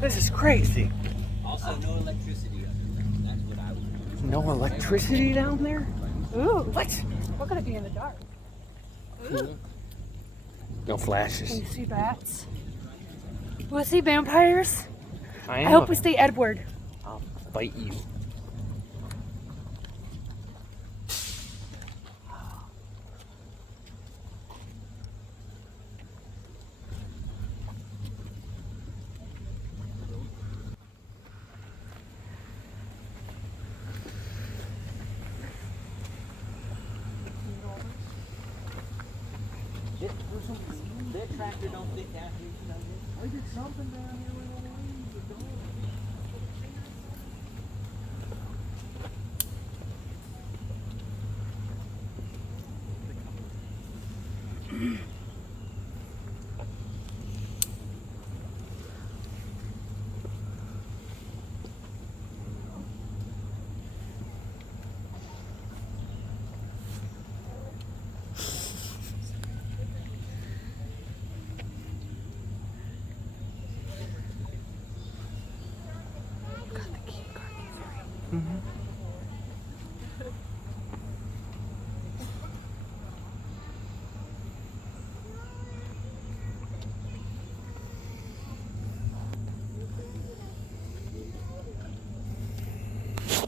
This is crazy. Also, no electricity underground. That's what I would do. No electricity down there? Ooh, what? We're gonna be in the dark. Ooh. No Can flashes. you see bats? Will we see vampires? I I hope we stay Edward. I'll bite you. That tractor don't fit down here, you know this? I did something down here with all the leaves are gone.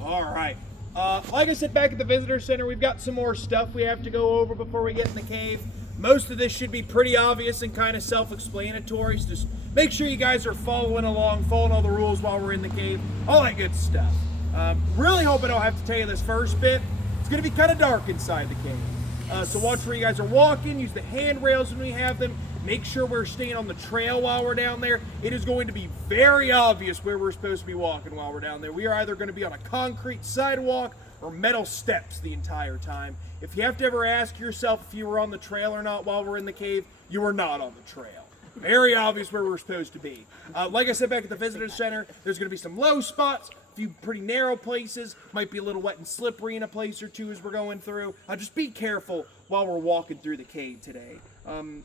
All right. Like I said back at the visitor center, we've got some more stuff we have to go over before we get in the cave. Most of this should be pretty obvious and kind of self-explanatory, so just make sure you guys are following along, following all the rules while we're in the cave, all that good stuff. Really hope I don't have to tell you this first bit. It's going to be kind of dark inside the cave. So watch where you guys are walking, use the handrails when we have them. Make sure we're staying on the trail while we're down there. It is going to be very obvious where we're supposed to be walking while we're down there. We are either going to be on a concrete sidewalk or metal steps the entire time. If you have to ever ask yourself if you were on the trail or not while we're in the cave, you are not on the trail. Very obvious where we're supposed to be. Like I said back at the visitor center, there's going to be some low spots, a few pretty narrow places, might be a little wet and slippery in a place or two as we're going through. Just be careful while we're walking through the cave today.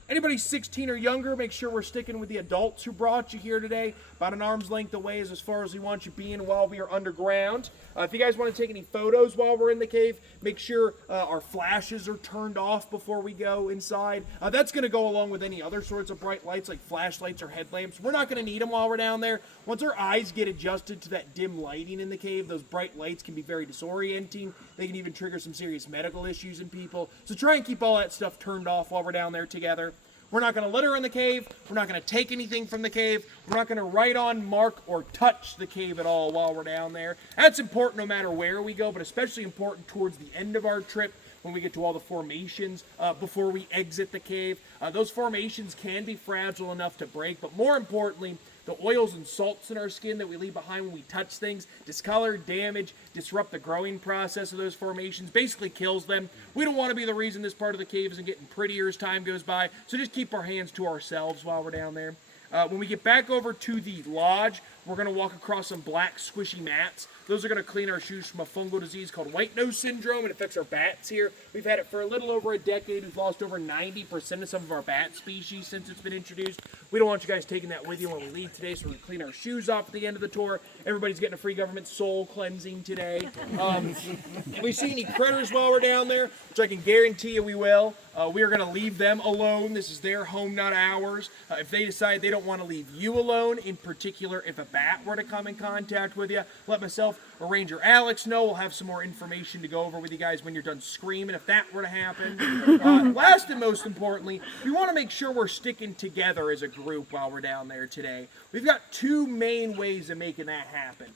Anybody 16 or younger, make sure we're sticking with the adults who brought you here today. About an arm's length away is as far as we want you being while we are underground. If you guys want to take any photos while we're in the cave, make sure our flashes are turned off before we go inside. That's going to go along with any other sorts of bright lights like flashlights or headlamps. We're not going to need them while we're down there. Once our eyes get adjusted to that dim lighting in the cave, those bright lights can be very disorienting. They can even trigger some serious medical issues in people. So try and keep all that stuff turned off while we're down there together. We're not going to litter in the cave. We're not going to take anything from the cave. We're not going to write on, mark, or touch the cave at all while we're down there. That's important no matter where we go, but especially important towards the end of our trip when we get to all the formations before we exit the cave. Those formations can be fragile enough to break, but more importantly, the oils and salts in our skin that we leave behind when we touch things discolor, damage, disrupt the growing process of those formations, basically kills them. We don't want to be the reason this part of the cave isn't getting prettier as time goes by, so just keep our hands to ourselves while we're down there. When we get back over to the lodge, we're going to walk across some black squishy mats. Those are going to clean our shoes from a fungal disease called white nose syndrome. It affects our bats here. We've had it for a little over a decade. We've lost over 90% of some of our bat species since it's been introduced. We don't want you guys taking that with you when we leave today, so we're going to clean our shoes off at the end of the tour. Everybody's getting a free government soul cleansing today. If we see any critters while we're down there, which I can guarantee you we will, we are going to leave them alone. This is their home, not ours. If they decide they don't want to leave you alone, in particular if a bat were to come in contact with you, let myself or Ranger Alex know. We'll have some more information to go over with you guys when you're done screaming if that were to happen. Last and most importantly, we want to make sure we're sticking together as a group while we're down there today. We've got two main ways of making that happen.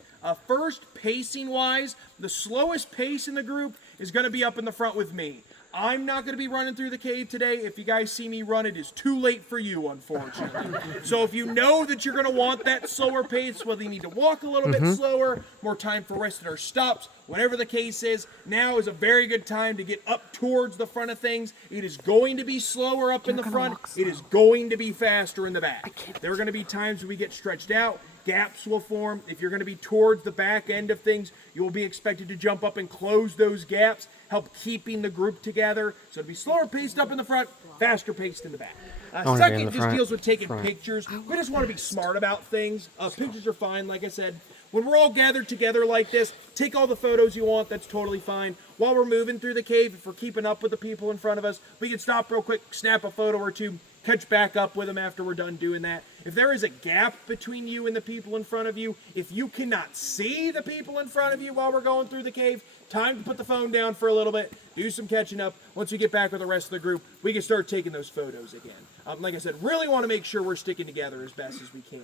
First, pacing-wise, the slowest pace in the group is going to be up in the front with me. I'm not going to be running through the cave today. If you guys see me run, it is too late for you, unfortunately. So if you know that you're going to want that slower pace, whether you need to walk a little bit slower, more time for rest at our stops, whatever the case is, now is a very good time to get up towards the front of things. It is going to be slower up in the front. It is going to be faster in the back. There are going to be times when we get stretched out. Gaps will form. If you're going to be towards the back end of things, you will be expected to jump up and close those gaps, help keeping the group together. So it'll be slower paced up in the front, faster paced in the back. wanna be in Second the just front. deals with taking Front. pictures. We just want to be smart about things. Pictures are fine, like I said. When we're all gathered together like this, take all the photos you want. That's totally fine. While we're moving through the cave, if we're keeping up with the people in front of us, we can stop real quick, snap a photo or two, catch back up with them after we're done doing that. If there is a gap between you and the people in front of you, if you cannot see the people in front of you while we're going through the cave, time to put the phone down for a little bit, do some catching up. Once we get back with the rest of the group, we can start taking those photos again. Like I said, really want to make sure we're sticking together as best as we can.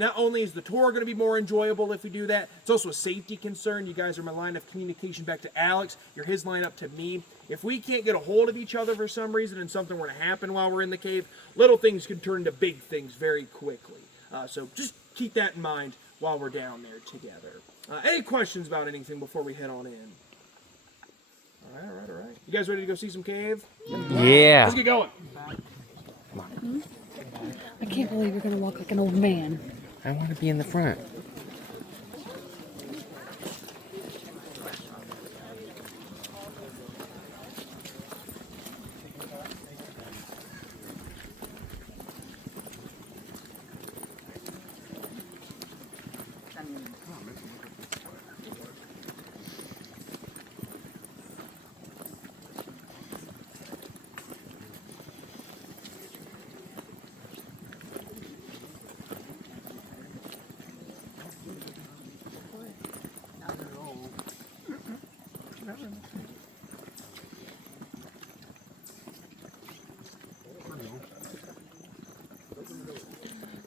Not only is the tour going to be more enjoyable if we do that, it's also a safety concern. You guys are my line of communication back to Alex. You're his line up to me. If we can't get a hold of each other for some reason and something were to happen while we're in the cave, little things can turn to big things very quickly. So just keep that in mind while we're down there together. Any questions about anything before we head on in? All right. You guys ready to go see some cave? Yeah. Let's get going. I can't believe you're gonna walk like an old man. I want to be in the front.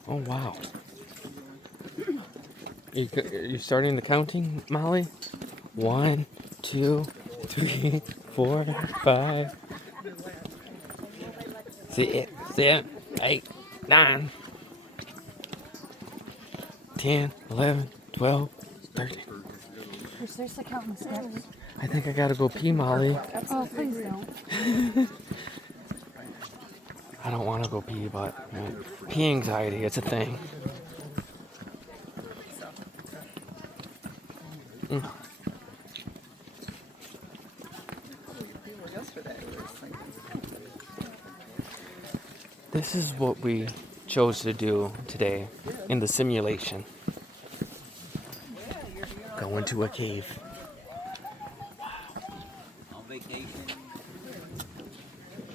Oh, wow. Are you starting the counting, Molly? 1, 2, 3, 4, 5, 6, 7, 8, 9, 10, 11, 12, 13. You're seriously counting the steps? I think I gotta go pee, Molly. Oh, please don't. I don't want to go pee, but pee anxiety, it's a thing. This is what we chose to do today in the simulation. Go into a cave. On vacation.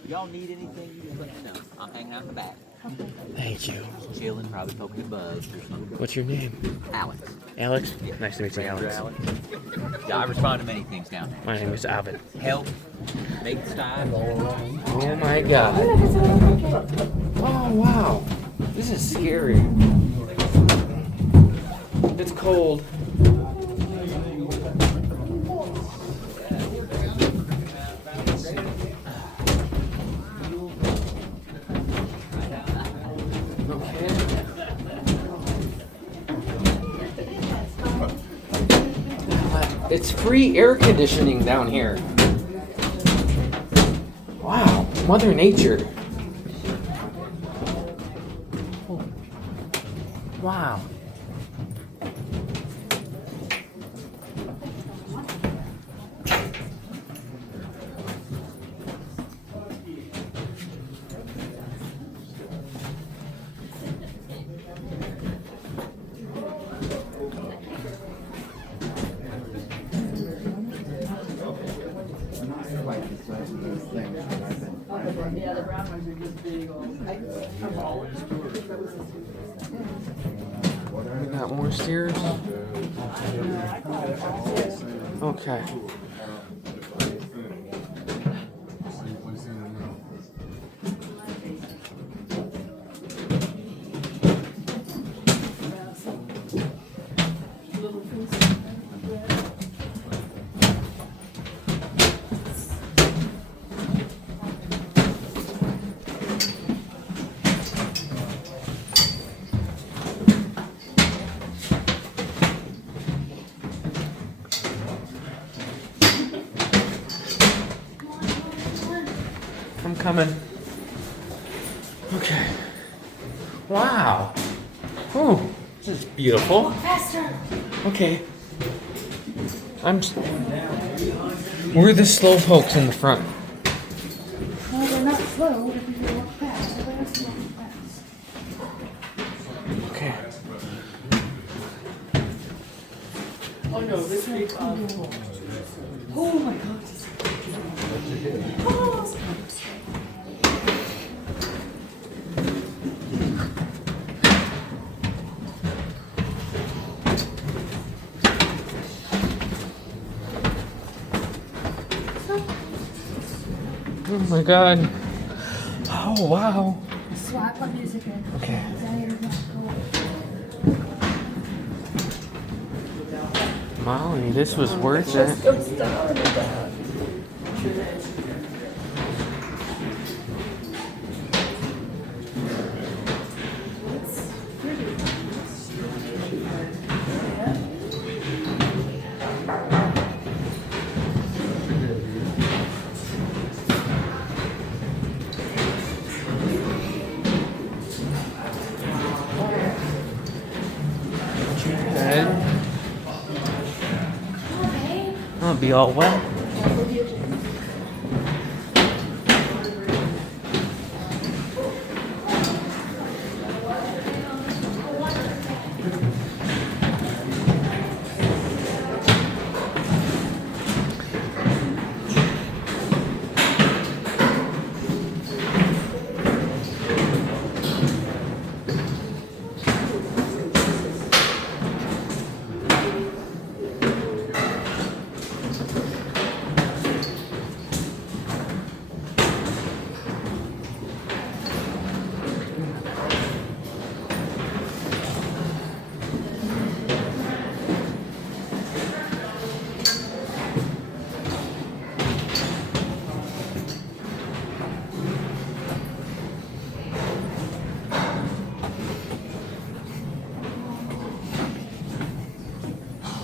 Y'all need anything, you just let me know. I'm hanging out in the back. Thank you. Chilling, probably poking the bugs or something. What's your name? Alex. Alex? Nice to meet you, Ranger Alex. Yeah, I respond to many things down there. My name is Ovid. Help, make style. Oh my god. Oh wow. This is scary. It's cold. It's free air conditioning down here. Wow, Mother Nature. Wow. We got more stairs. Okay. I'm coming. Okay. Wow. Oh, this is beautiful. Faster! Okay. We're the slow pokes in the front. Well, they're not slow if you walk fast. no, this big. Oh my god. Oh. Oh my god. Oh wow. Swap the music in. Okay. Molly, this was worth it. Good. I'll be all wet.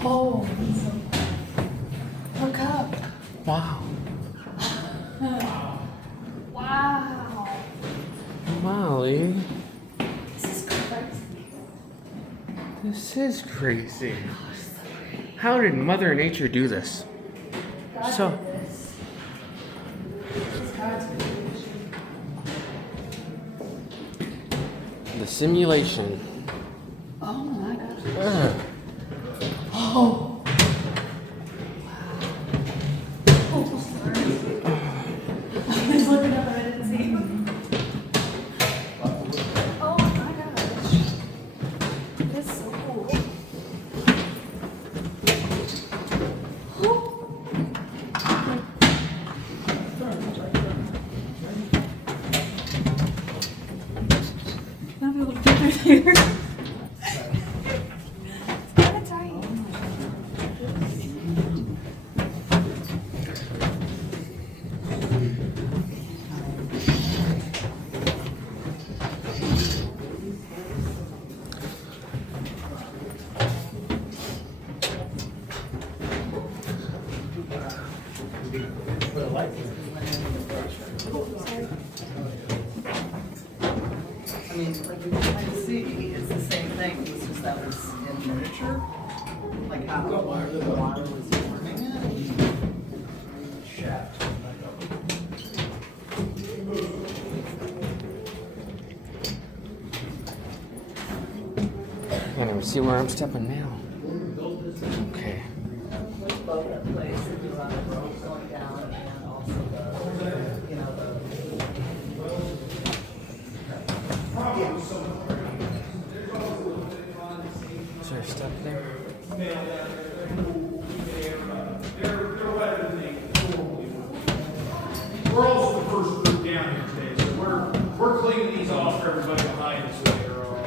Oh. Look up. Wow. Wow. Molly, This is crazy. this is crazy. How did Mother Nature do this? God So- did this. It's God's creation. The simulation. Oh my gosh. Ugh. Oh. Oh, sorry. I was looking up and I didn't see him. Oh my gosh. It's so cool. Not be able to get through there. It's kind of tight. I mean, like you can see, it's the same thing, it's just that was in miniature. Like how the water was forming it. I can't even see where I'm stepping now. Okay. Both that place, it was on the road going down and also the, you know, the. Is there a step there? We're also the first group down here today, so we're cleaning these off for everybody behind us. So they're all.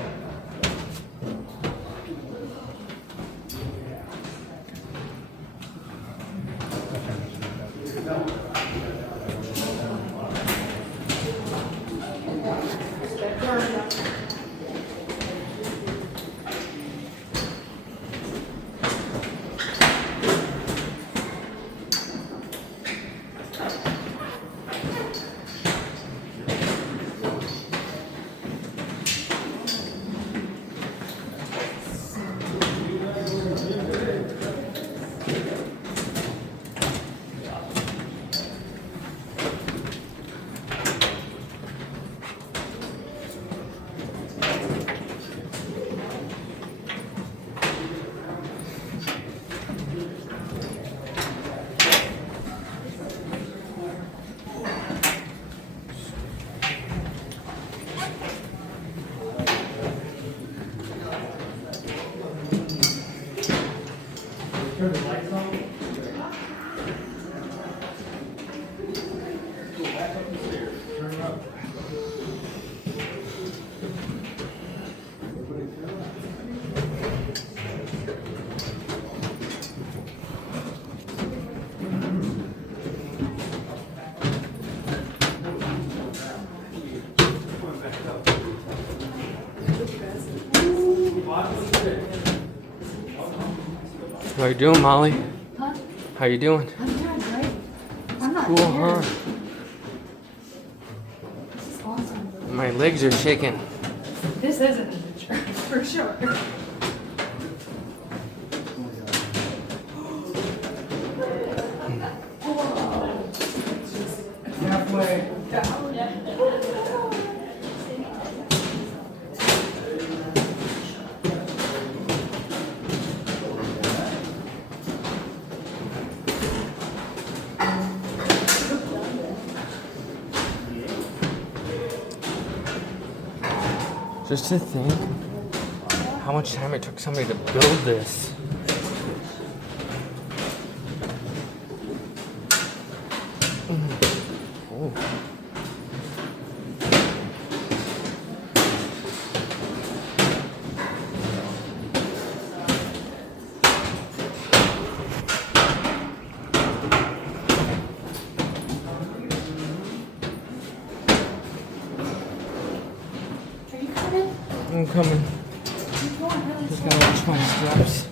turn the lights on. Go back up the stairs. Turn it up. How you doing, Molly? Huh? How you doing? I'm doing great. I'm not Cool, scared. huh? This is awesome. My legs are shaking. This is an adventure, for sure. Halfway. Just to think how much time it took somebody to build this. Oh. Are you coming? I'm coming. You're going really Just slow. gotta watch my steps.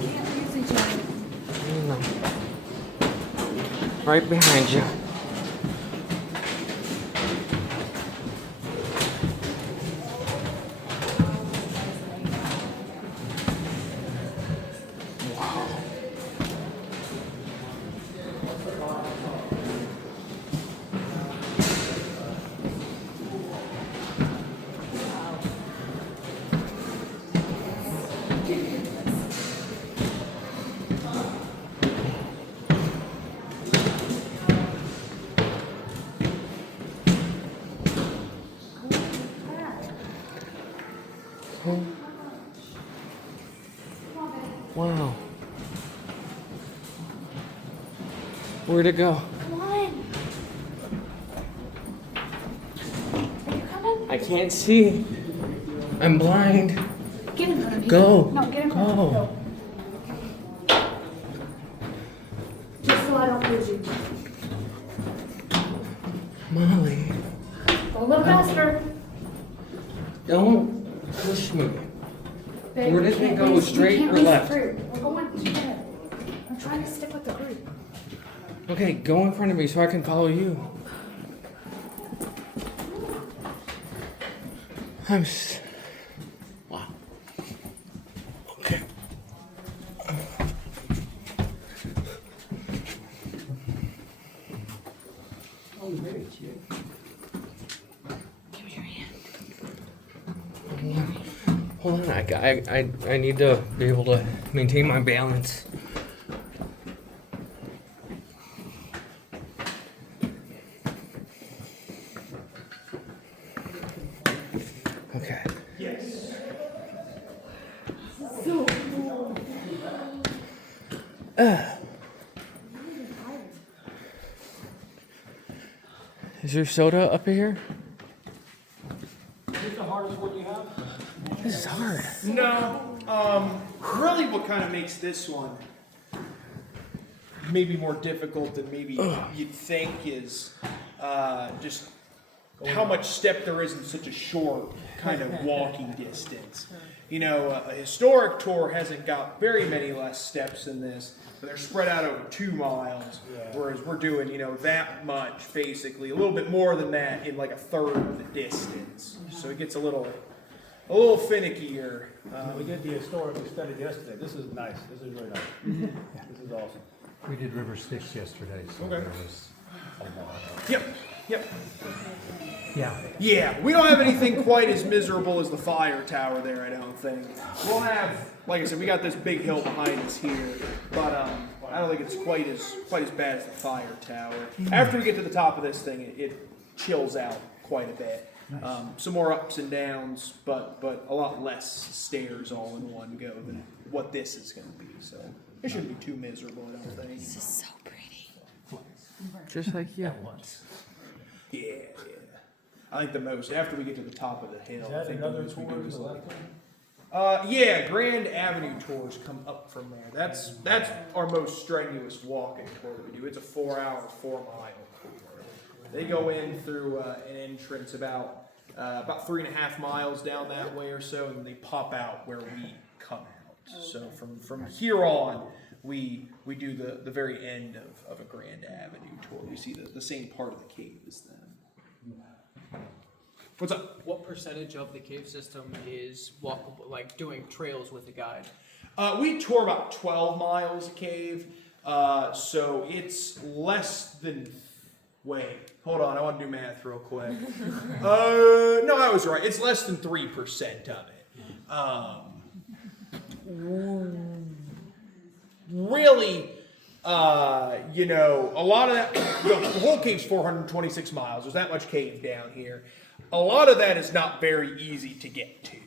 We can't lose each other. You know. Right behind you. Wow. Where'd it go? Come on. Are you coming? I can't see. I'm blind. Get in front of me. Go. No, get in front of me. Go. Go. Just so I don't lose you. Molly, Go a little faster. don't push me. Babe, Where we did it can't go, lose- we straight can't or lose the left? fruit. We're going together. I'm trying to stick with the group. Okay, go in front of me so I can follow you. Wow. Okay. Give me your hand. Hold on, I need to be able to maintain my balance. Okay. Yes. So cool. Is your soda up here? Is this the hardest one you have? This is hard. No. Really what kind of makes this one maybe more difficult than maybe you'd think is just how much step there is in such a short kind of walking distance. You know, a historic tour hasn't got very many less steps than this, but they're spread out over 2 miles, whereas we're doing, you know, that much basically, a little bit more than that in like a third of the distance. So it gets a little finickier. We did the historical study yesterday. This is nice. This is really nice. This is awesome. We did River Styx yesterday, so Okay. there was a lot. Yep. Yeah. Yeah, we don't have anything quite as miserable as the fire tower there, I don't think. We'll have, like I said, we got this big hill behind us here, but I don't think it's quite as bad as the fire tower. After we get to the top of this thing, it chills out quite a bit. Some more ups and downs, but a lot less stairs all in one go than what this is going to be. So it shouldn't be too miserable, I don't think. This is so pretty. Just like you. Yeah. I think the most, after we get to the top of the hill, I think the most we do is like, yeah, Grand Avenue tours come up from there. That's our most strenuous walking tour that we do. It's a 4-hour, 4-mile tour. They go in through an entrance about 3.5 miles down that way or so, and they pop out where we come out. So from here on, we do the very end of a Grand Avenue tour. We see the same part of the cave as them. What's up? What percentage of the cave system is walkable, like doing trails with a guide? We tour about 12 miles a cave, so it's less than. Wait, hold on. I want to do math real quick. No, I was right. It's less than 3% of it. Really, a lot of that. The whole cave's 426 miles. There's that much cave down here. A lot of that is not very easy to get to.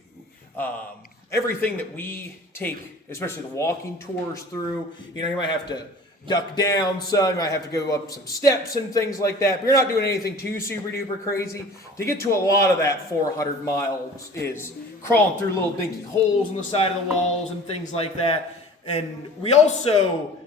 Everything that we take, especially the walking tours through, you might have to duck down some, you might have to go up some steps and things like that, but you're not doing anything too super duper crazy. To get to a lot of that 400 miles is crawling through little dinky holes in the side of the walls and things like that. And we also,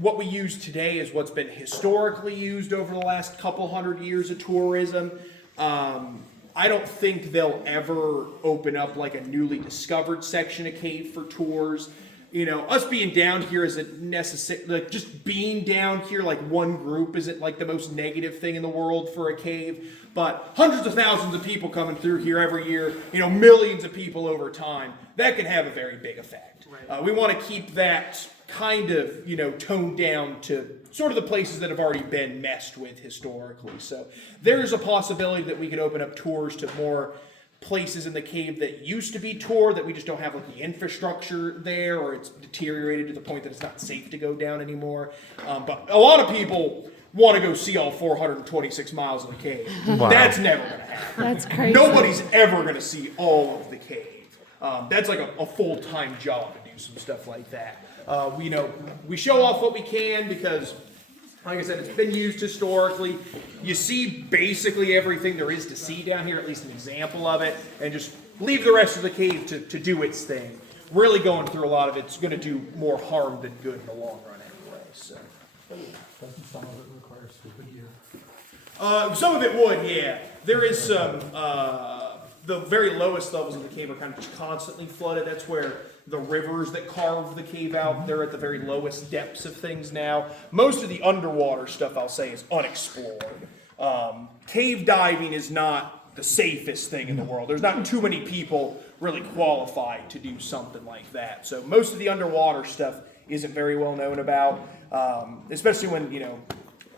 what we use today is what's been historically used over the last couple hundred years of tourism. I don't think they'll ever open up like a newly discovered section of cave for tours. Us being down here isn't necessary. Like just being down here, like one group, isn't like the most negative thing in the world for a cave. But hundreds of thousands of people coming through here every year, millions of people over time, that can have a very big effect. Right. We want to keep that kind of, toned down to sort of the places that have already been messed with historically. So there's a possibility that we could open up tours to more places in the cave that used to be toured that we just don't have like the infrastructure there, or it's deteriorated to the point that it's not safe to go down anymore. But a lot of people want to go see all 426 miles of the cave. Wow. That's never going to happen. That's crazy. Nobody's ever going to see all of the cave. That's like a full-time job to do some stuff like that. We show off what we can because, like I said, it's been used historically. You see basically everything there is to see down here, at least an example of it, and just leave the rest of the cave to do its thing. Really going through a lot of it's going to do more harm than good in the long run anyway. So. Doesn't some of it require scuba gear? Some of it would, yeah. There is some, the very lowest levels of the cave are kind of just constantly flooded. That's where the rivers that carve the cave out, they're at the very lowest depths of things now. Most of the underwater stuff, I'll say, is unexplored. Cave diving is not the safest thing in the world. There's not too many people really qualified to do something like that. So most of the underwater stuff isn't very well known about, especially when,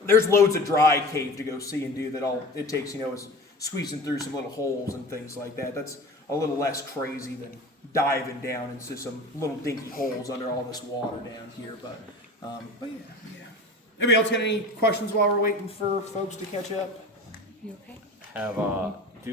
there's loads of dry cave to go see and do that. All it takes, is squeezing through some little holes and things like that. That's a little less crazy than diving down into some little dinky holes under all this water down here. But yeah. Anybody else got any questions while we're waiting for folks to catch up? You okay?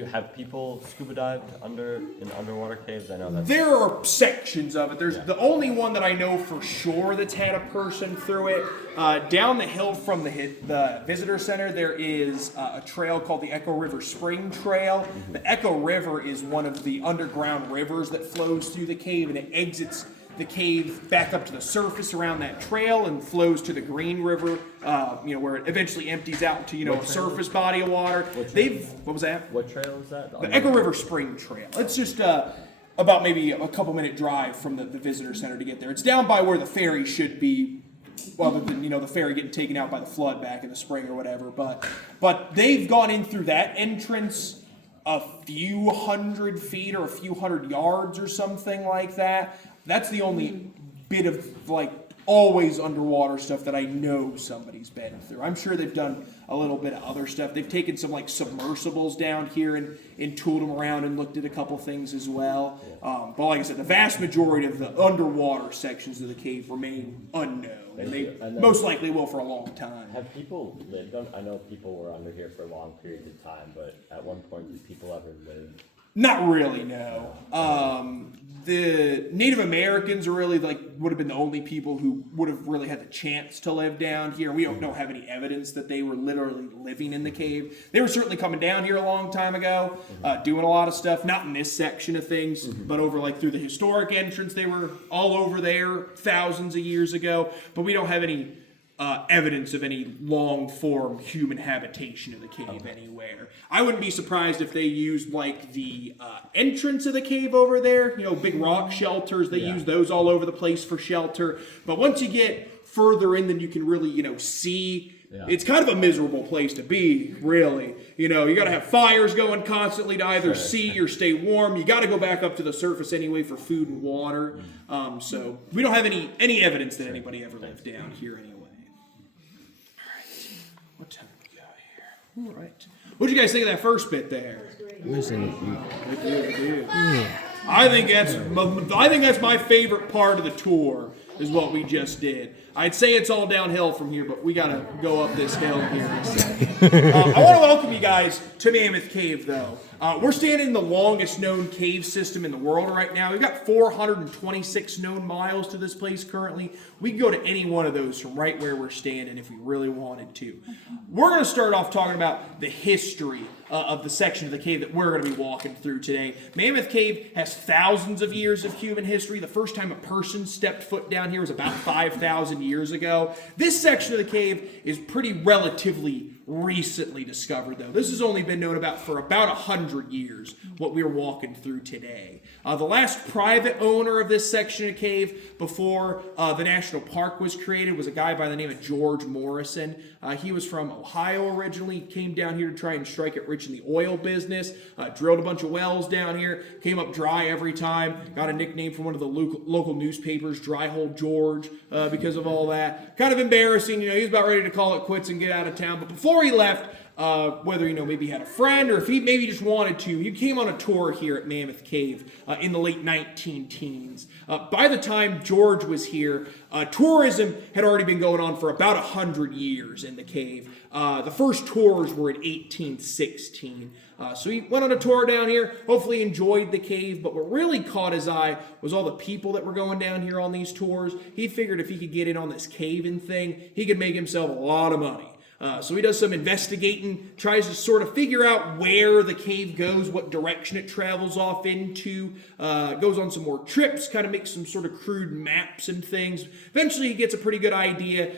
Have people scuba dived in underwater caves? I know that There are sections of it. There's the only one that I know for sure that's had a person through it. Down the hill from the visitor center, there is a trail called the Echo River Spring Trail. Mm-hmm. The Echo River is one of the underground rivers that flows through the cave, and it exits the cave back up to the surface around that trail and flows to the Green River, where it eventually empties out into, a surface body of water. What was that? What trail is that? The Echo River Spring Trail. It's just about maybe a couple minute drive from the visitor center to get there. It's down by where the ferry should be, other than, the ferry getting taken out by the flood back in the spring or whatever. But they've gone in through that entrance a few hundred feet or a few hundred yards or something like that. That's the only bit of always underwater stuff that I know somebody's been through. I'm sure they've done a little bit of other stuff. They've taken some like submersibles down here and tooled them around and looked at a couple things as well. But like I said, the vast majority of the underwater sections of the cave remain unknown, and they most likely will for a long time. Have people lived on? I know people were under here for long periods of time, but at one point, did people ever live? Not really, no. The Native Americans are really would have been the only people who would have really had the chance to live down here. We don't have any evidence that they were literally living in the cave. They were certainly coming down here a long time ago, doing a lot of stuff. Not in this section of things, but over through the historic entrance. They were all over there thousands of years ago. But we don't have any evidence of any long-form human habitation of the cave anywhere. I wouldn't be surprised if they used the entrance of the cave over there, big rock shelters. They use those all over the place for shelter. But once you get further in, then you can really, see. Yeah. It's kind of a miserable place to be, really. You got to have fires going constantly to either see or stay warm. You got to go back up to the surface anyway for food and water. So we don't have any evidence that anybody ever lived down here anyway. What time do we got here? All right. What did you guys think of that first bit there? Yeah. I think that's my favorite part of the tour is what we just did. I'd say it's all downhill from here, but we gotta go up this hill here in a second. I want to welcome you guys to Mammoth Cave, though. We're standing in the longest known cave system in the world right now. We've got 426 known miles to this place currently. We can go to any one of those from right where we're standing if we really wanted to. We're going to start off talking about the history of the section of the cave that we're going to be walking through today. Mammoth Cave has thousands of years of human history. The first time a person stepped foot down here was about 5,000 years ago. This section of the cave is pretty relatively recently discovered, though. This has only been known about for about 100 years, what we're walking through today. The last private owner of this section of cave before the national park was created was a guy by the name of George Morrison. He was from Ohio originally, came down here to try and strike it rich in the oil business, drilled a bunch of wells down here, came up dry every time, got a nickname from one of the local newspapers, Dry Hole George, because of all that. Kind of embarrassing, he was about ready to call it quits and get out of town, but before he left, whether, maybe he had a friend or if he maybe just wanted to, he came on a tour here at Mammoth Cave in the late 19-teens. By the time George was here, tourism had already been going on for about 100 years in the cave. The first tours were in 1816. So he went on a tour down here, hopefully enjoyed the cave, but what really caught his eye was all the people that were going down here on these tours. He figured if he could get in on this caving thing, he could make himself a lot of money. So he does some investigating, tries to sort of figure out where the cave goes, what direction it travels off into, goes on some more trips, kind of makes some sort of crude maps and things. Eventually he gets a pretty good idea,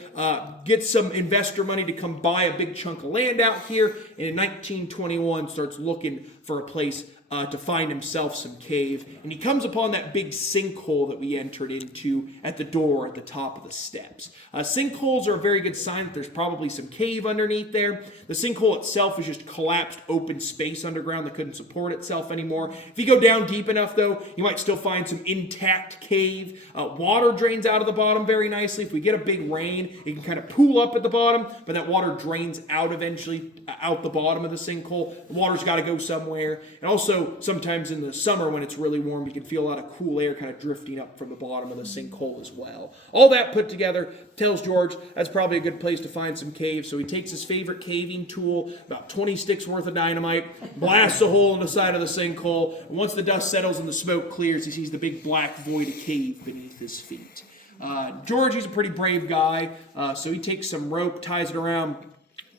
gets some investor money to come buy a big chunk of land out here, and in 1921 starts looking for a place to find himself some cave. And he comes upon that big sinkhole that we entered into at the door at the top of the steps. Sinkholes are a very good sign that there's probably some cave underneath there. The sinkhole itself is just collapsed open space underground that couldn't support itself anymore. If you go down deep enough, though, you might still find some intact cave. Water drains out of the bottom very nicely. If we get a big rain, it can kind of pool up at the bottom, but that water drains out eventually out the bottom of the sinkhole. The water's got to go somewhere. And also, sometimes in the summer when it's really warm, you can feel a lot of cool air kind of drifting up from the bottom of the sinkhole as well. All that put together tells George that's probably a good place to find some caves. So he takes his favorite caving tool, about 20 sticks worth of dynamite, blasts a hole in the side of the sinkhole. And once the dust settles and the smoke clears, he sees the big black void of cave beneath his feet. George, he's a pretty brave guy, so he takes some rope, ties it around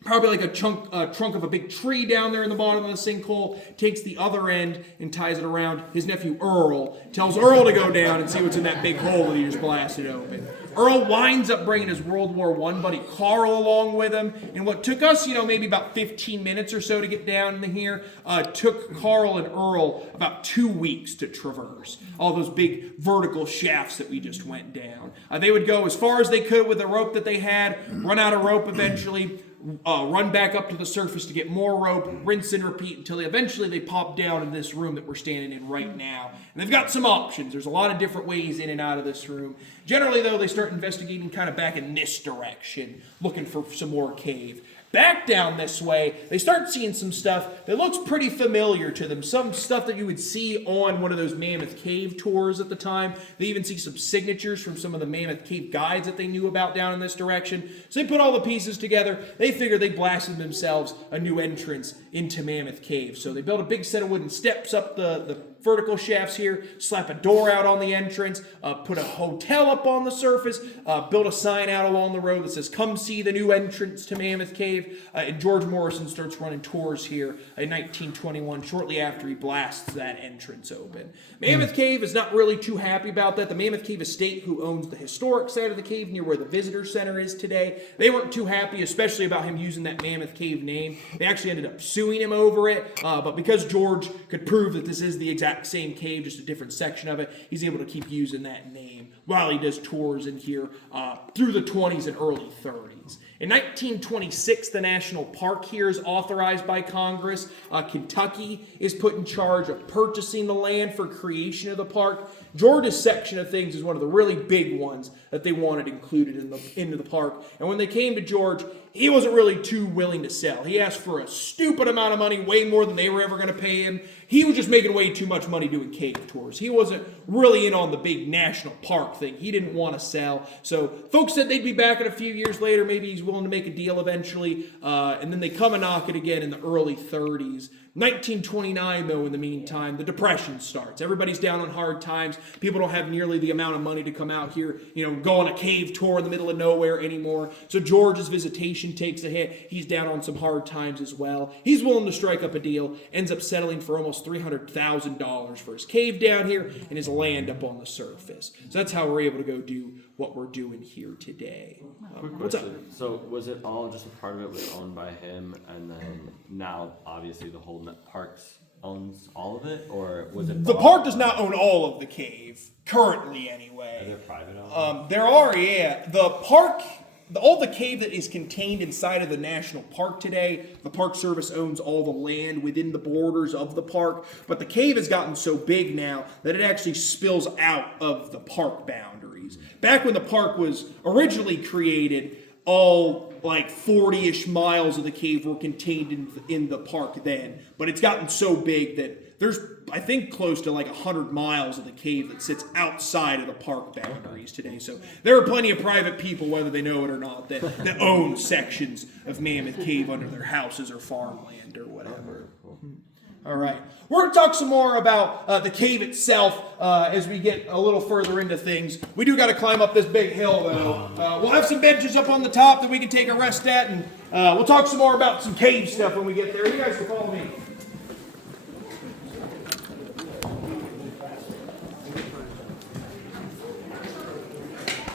probably like a trunk of a big tree down there in the bottom of the sinkhole, takes the other end and ties it around his nephew Earl, tells Earl to go down and see what's in that big hole that he just blasted open. Earl winds up bringing his World War I buddy Carl along with him, and what took us, maybe about 15 minutes or so to get down in here, took Carl and Earl about 2 weeks to traverse all those big vertical shafts that we just went down. They would go as far as they could with the rope that they had, run out of rope eventually, run back up to the surface to get more rope, rinse and repeat until eventually they pop down in this room that we're standing in right now. And they've got some options. There's a lot of different ways in and out of this room. Generally, though, they start investigating kind of back in this direction, looking for some more cave. back down this way, they start seeing some stuff that looks pretty familiar to them. Some stuff that you would see on one of those Mammoth Cave tours at the time. They even see some signatures from some of the Mammoth Cave guides that they knew about down in this direction. So they put all the pieces together. They figured they blasted themselves a new entrance into Mammoth Cave. So they built a big set of wooden steps up the vertical shafts here, slap a door out on the entrance, put a hotel up on the surface, built a sign out along the road that says, "Come see the new entrance to Mammoth Cave." And George Morrison starts running tours here in 1921, shortly after he blasts that entrance open. Mammoth Cave is not really too happy about that. The Mammoth Cave estate, who owns the historic side of the cave near where the visitor center is today, they weren't too happy, especially about him using that Mammoth Cave name. They actually ended up suing him over it, but because George could prove that this is the exact same cave, just a different section of it, he's able to keep using that name while he does tours in here through the 20s and early 30s. In 1926, the national park here is authorized by Congress. Kentucky is put in charge of purchasing the land for creation of the park. Georgia's section of things is one of the really big ones that they wanted included into the park. And when they came to George, he wasn't really too willing to sell. He asked for a stupid amount of money, way more than they were ever going to pay him. He was just making way too much money doing cave tours. He wasn't really in on the big national park thing. He didn't want to sell. So folks said they'd be back in a few years later. Maybe he's willing to make a deal eventually. And then they come and knock it again in the early 30s. 1929, though, in the meantime, the Depression starts. Everybody's down on hard times. People don't have nearly the amount of money to come out here, go on a cave tour in the middle of nowhere anymore. So George's visitation takes a hit. He's down on some hard times as well. He's willing to strike up a deal, ends up settling for almost $300,000 for his cave down here and his land up on the surface. So that's how we're able to go do what we're doing here today. What's up? So was it all just a part of it was owned by him, and then now obviously the whole parks owns all of it, or was it? The park does not own all of the cave currently, anyway. Are there private owners? There are, yeah. The park. All the cave that is contained inside of the national park today, the Park Service owns all the land within the borders of the park, but the cave has gotten so big now that it actually spills out of the park boundaries. Back when the park was originally created, all like 40-ish miles of the cave were contained in the park then, but it's gotten so big that there's, I think, close to like 100 miles of the cave that sits outside of the park boundaries today. So there are plenty of private people, whether they know it or not, that own sections of Mammoth Cave under their houses or farmland or whatever. All right. We're going to talk some more about the cave itself as we get a little further into things. We do got to climb up this big hill, though. We'll have some benches up on the top that we can take a rest at, and we'll talk some more about some cave stuff when we get there. You guys can follow me.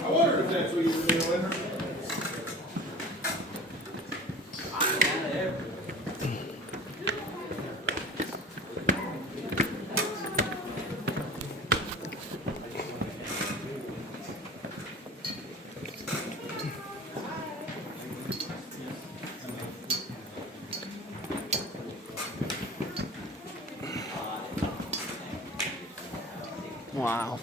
I wonder if that's what you were doing. Wow.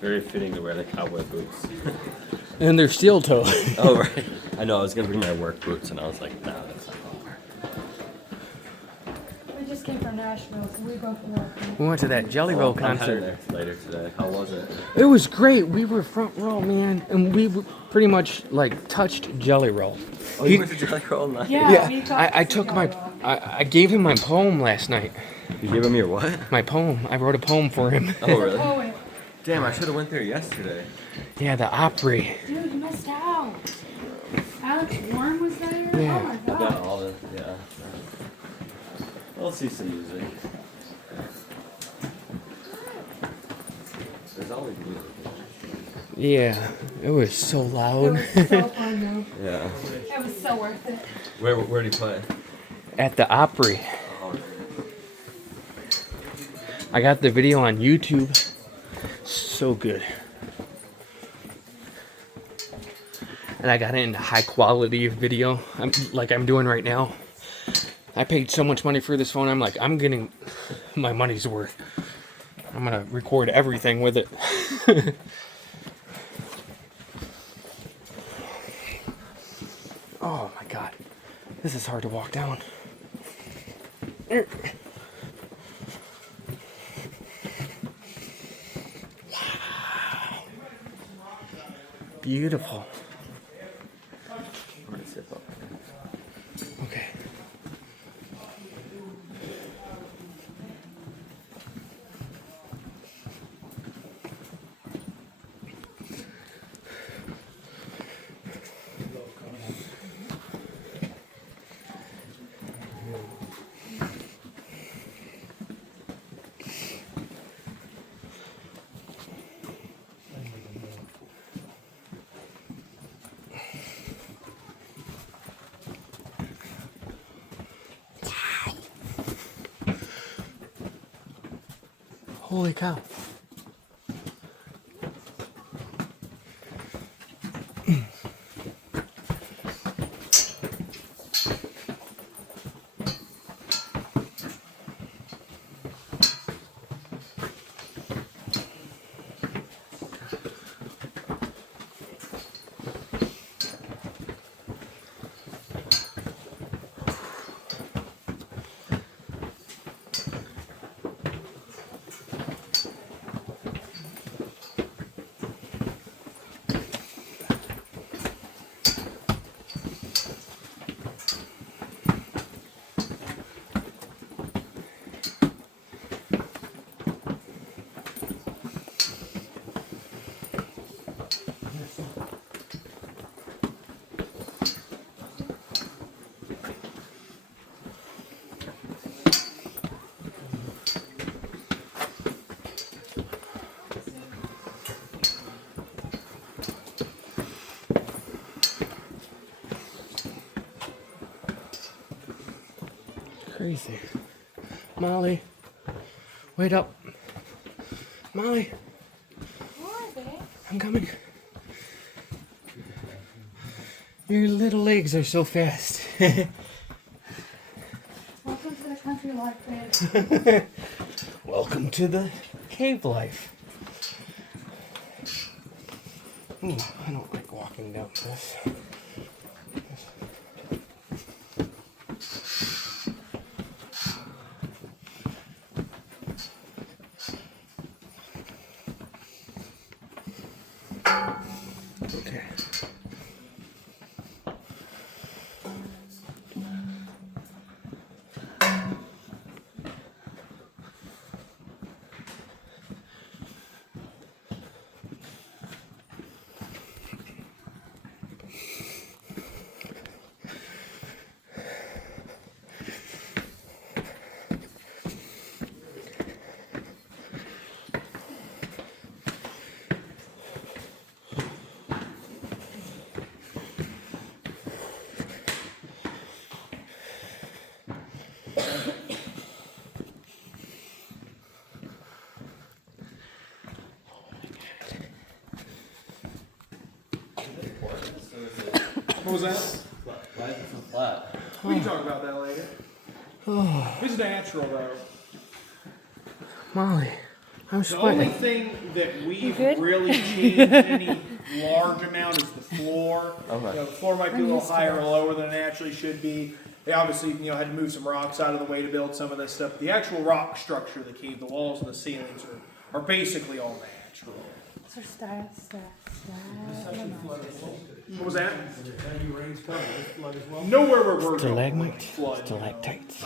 Very fitting to wear the cowboy boots. And they're steel toe. Oh, right. I know, I was going to bring my work boots, and I was like, no, that's not going to work. We just came from Nashville, so we go for work. We went to that Jelly Roll I'm heading concert. there later today. How was it? It was great. We were front row, man, and we pretty much like touched Jelly Roll. Oh, you went to Jelly Roll night? Yeah, we got I to see took Jelly my, Roll. I gave him my poem last night. You gave him your what? My poem. I wrote a poem for him. Oh, really? Poet. Damn, I should have went there yesterday. Yeah, the Opry. Dude, you missed out. Alex Warren was there? Yeah. Oh my I got god. all the, yeah. We'll see some music. There's always music. Yeah, it was so It loud. was so fun though. Yeah. It was so worth it. Where did he play? At the Opry. Oh, I got the video on YouTube. So good. And I got it in high quality video, like I'm doing right now. I paid so much money for this phone. I'm like, I'm getting my money's worth. I'm gonna record everything with it. Oh my god. This is hard to walk down. Wow. Beautiful. Okay. Holy cow. Crazy. Molly, wait up. Molly, I'm coming. Your little legs are so fast. Welcome to the country life, man. Welcome to the cave life. Ooh, I don't like walking down this. Okay. What was that? Why is it so flat? We can talk about that later. It's natural though. Molly, I'm The only sweating. thing that we've good? really changed any large amount is the floor. Okay. You know, the floor might be a little higher or lower than it naturally should be. They obviously, had to move some rocks out of the way to build some of this stuff. The actual rock structure of the cave, the walls and the ceilings are basically all natural. So style. What was that? Heavy rains coming, this flood as well. Nowhere where we're going Stalagmite, flood. stalactites.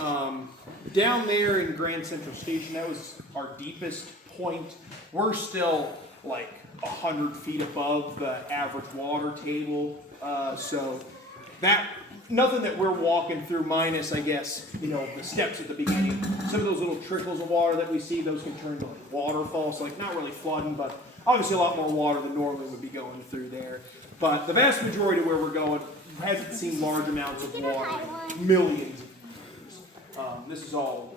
Down there in Grand Central Station, that was our deepest point. We're still like 100 feet above the average water table. So that, nothing that we're walking through minus, I guess, the steps at the beginning. Some of those little trickles of water that we see, those can turn into like waterfalls, like not really flooding, but obviously a lot more water than normally would be going through there. But the vast majority of where we're going hasn't seen large amounts of water in millions of years. This is all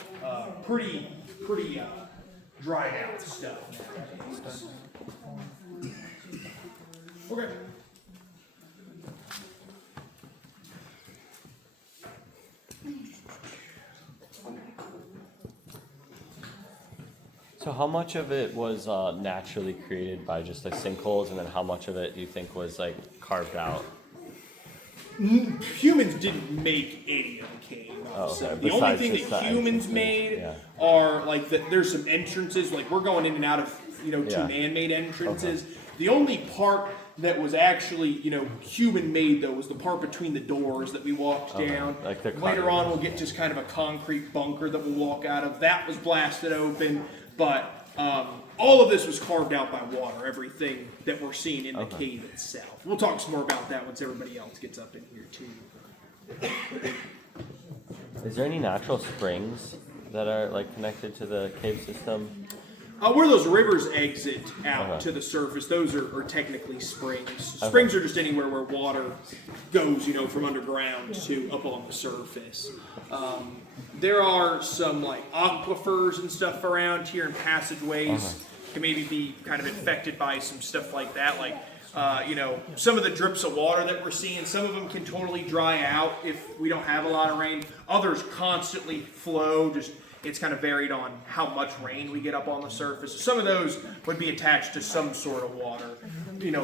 pretty dried out stuff nowadays. Okay. how much of it was naturally created by just like sinkholes, and then how much of it do you think was like carved out? Humans didn't make any of the cave. Oh, So okay. the only Besides thing just that the humans entrances, made yeah. are like there's some entrances. Like we're going in and out of two Yeah. man-made entrances. The only part that was actually human made though was the part between the doors that we walked down. Like the Later on, we'll get just kind of a concrete bunker that we'll walk out of. That was blasted open, but all of this was carved out by water. Everything that we're seeing in the cave itself. We'll talk some more about that once everybody else gets up in here too. Is there any natural springs that are like connected to the cave system? Where those rivers exit out to the surface, those are technically springs. Springs are just anywhere where water goes, from underground to up on the surface. There are some like aquifers and stuff around here, and passageways can maybe be kind of infected by some stuff like that. Like, some of the drips of water that we're seeing, some of them can totally dry out if we don't have a lot of rain. Others constantly flow, it's kind of varied on how much rain we get up on the surface. Some of those would be attached to some sort of water,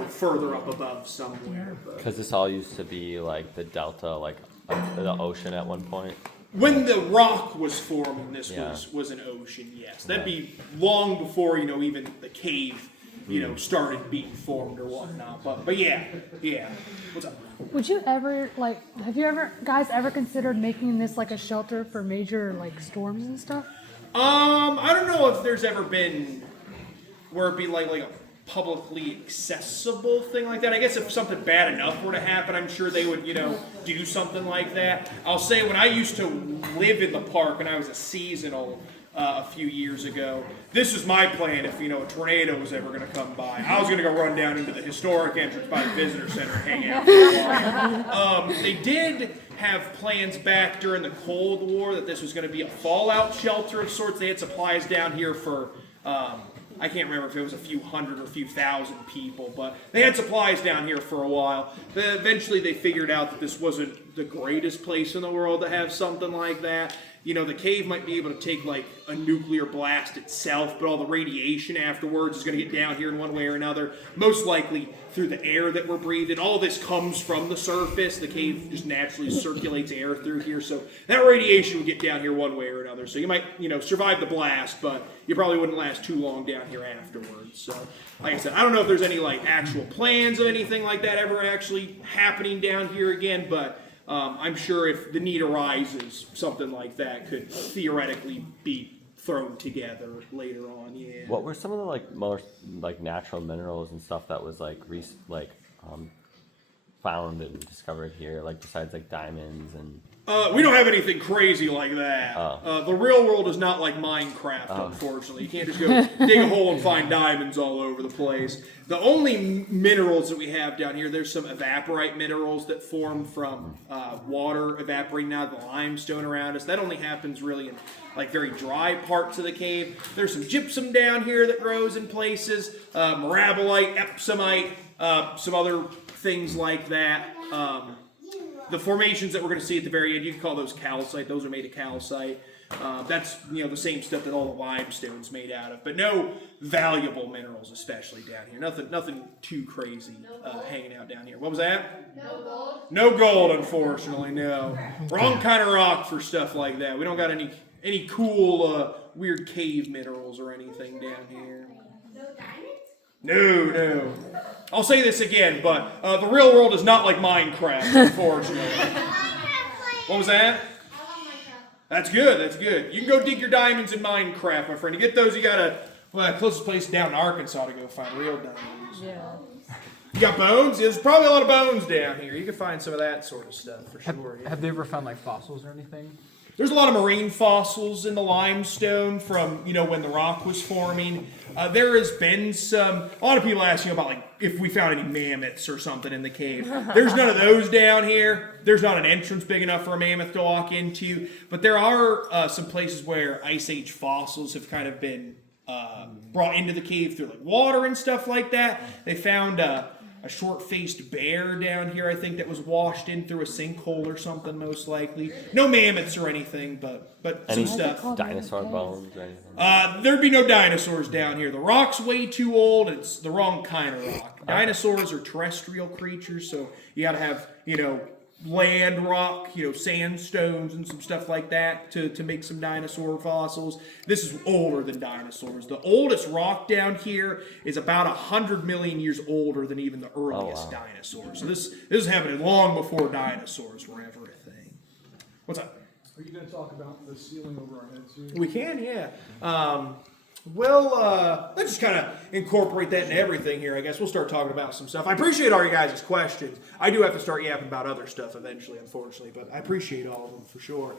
further up above somewhere. Because this all used to be like the delta, like the ocean at one point. When the rock was forming, this Yeah. was an ocean, yes. That'd be long before, even the cave, started being formed or whatnot. But yeah. What's up? Would you ever have you guys ever considered making this like a shelter for major like storms and stuff? I don't know if there's ever been where it'd be like a publicly accessible thing like that. I guess if something bad enough were to happen, I'm sure they would, do something like that. I'll say when I used to live in the park and I was a seasonal a few years ago, this was my plan if, a tornado was ever going to come by. I was going to go run down into the historic entrance by the visitor center and hang out for a while. They did have plans back during the Cold War that this was going to be a fallout shelter of sorts. They had supplies down here for I can't remember if it was a few hundred or a few thousand people, but they had supplies down here for a while. But eventually they figured out that this wasn't the greatest place in the world to have something like that. The cave might be able to take like a nuclear blast itself, but all the radiation afterwards is going to get down here in one way or another. Most likely through the air that we're breathing. All this comes from the surface. The cave just naturally circulates air through here, so that radiation would get down here one way or another. So you might, survive the blast, but you probably wouldn't last too long down here afterwards. So, like I said, I don't know if there's any like actual plans of anything like that ever actually happening down here again, but I'm sure if the need arises, something like that could theoretically be thrown together later on. Yeah. What were some of the like more like natural minerals and stuff that was like found and discovered here, like besides like diamonds and? We don't have anything crazy like that. The real world is not like Minecraft, unfortunately. You can't just go dig a hole and find diamonds all over the place. The only minerals that we have down here, there's some evaporite minerals that form from water evaporating out of the limestone around us. That only happens really in like very dry parts of the cave. There's some gypsum down here that grows in places, mirabolite, epsomite, some other things like that. The formations that we're going to see at the very end, you can call those calcite. Those are made of calcite. That's the same stuff that all the limestone's made out of. But no valuable minerals, especially down here. Nothing too crazy hanging out down here. What was that? No gold. No gold, unfortunately. No. Wrong kind of rock for stuff like that. We don't got any cool weird cave minerals or anything down here. No. I'll say this again, but the real world is not like Minecraft, unfortunately. What was that? That's good. You can go dig your diamonds in Minecraft, my friend. To get those, you gotta, the closest place down in Arkansas to go find real diamonds. Yeah. You got bones? There's probably a lot of bones down here. You can find some of that sort of stuff for sure. Yeah. Have they ever found like fossils or anything? There's a lot of marine fossils in the limestone from, when the rock was forming. There has been a lot of people asking about like if we found any mammoths or something in the cave. There's none of those down here. There's not an entrance big enough for a mammoth to walk into. But there are some places where Ice Age fossils have kind of been brought into the cave through like water and stuff like that. They found a a short-faced bear down here, I think, that was washed in through a sinkhole or something, most likely. No mammoths or anything, but Any some stuff. dinosaur bones or anything? There'd be no dinosaurs down here. The rock's way too old. It's the wrong kind of rock. Dinosaurs are terrestrial creatures, so you gotta have, land rock, sandstones and some stuff like that to make some dinosaur fossils. This is older than dinosaurs. The oldest rock down here is about 100 million years older than even the earliest dinosaurs. So this is happening long before dinosaurs were ever a thing. What's up? Are you gonna talk about the ceiling over our heads here? We can, yeah. Let's just kind of incorporate that into everything here, I guess. We'll start talking about some stuff. I appreciate all your guys' questions. I do have to start yapping about other stuff eventually, unfortunately, but I appreciate all of them for sure.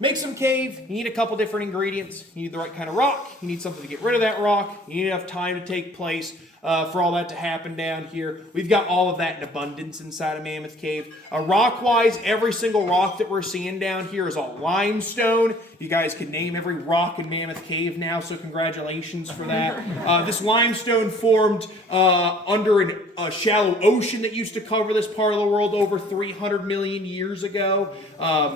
Make some cave. You need a couple different ingredients. You need the right kind of rock. You need something to get rid of that rock. You need enough time to take place for all that to happen down here. We've got all of that in abundance inside of Mammoth Cave. Rock-wise, every single rock that we're seeing down here is all limestone. You guys can name every rock in Mammoth Cave now, so congratulations for that. This limestone formed under a shallow ocean that used to cover this part of the world over 300 million years ago.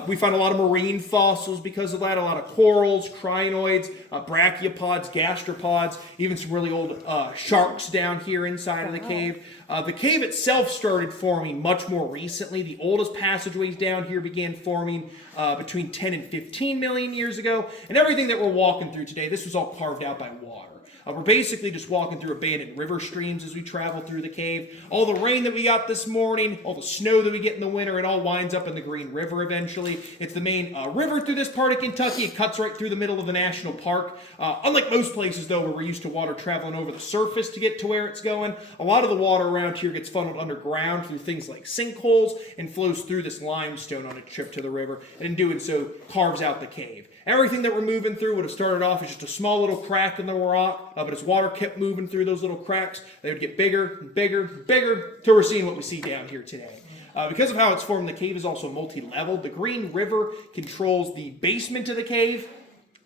We found a lot of marine fossils because of that, a lot of corals, crinoids, brachiopods, gastropods, even some really old sharks down here inside of the cave. The cave itself started forming much more recently. The oldest passageways down here began forming between 10 and 15 million years ago. And everything that we're walking through today, this was all carved out by water. We're basically just walking through abandoned river streams as we travel through the cave. All the rain that we got this morning, all the snow that we get in the winter, it all winds up in the Green River eventually. It's the main river through this part of Kentucky. It cuts right through the middle of the national park. Unlike most places, though, where we're used to water traveling over the surface to get to where it's going, a lot of the water around here gets funneled underground through things like sinkholes and flows through this limestone on a trip to the river, and in doing so, carves out the cave. Everything that we're moving through would have started off as just a small little crack in the rock, but as water kept moving through those little cracks, they would get bigger and bigger and bigger till we're seeing what we see down here today. Because of how it's formed, the cave is also multi-leveled. The Green River controls the basement of the cave.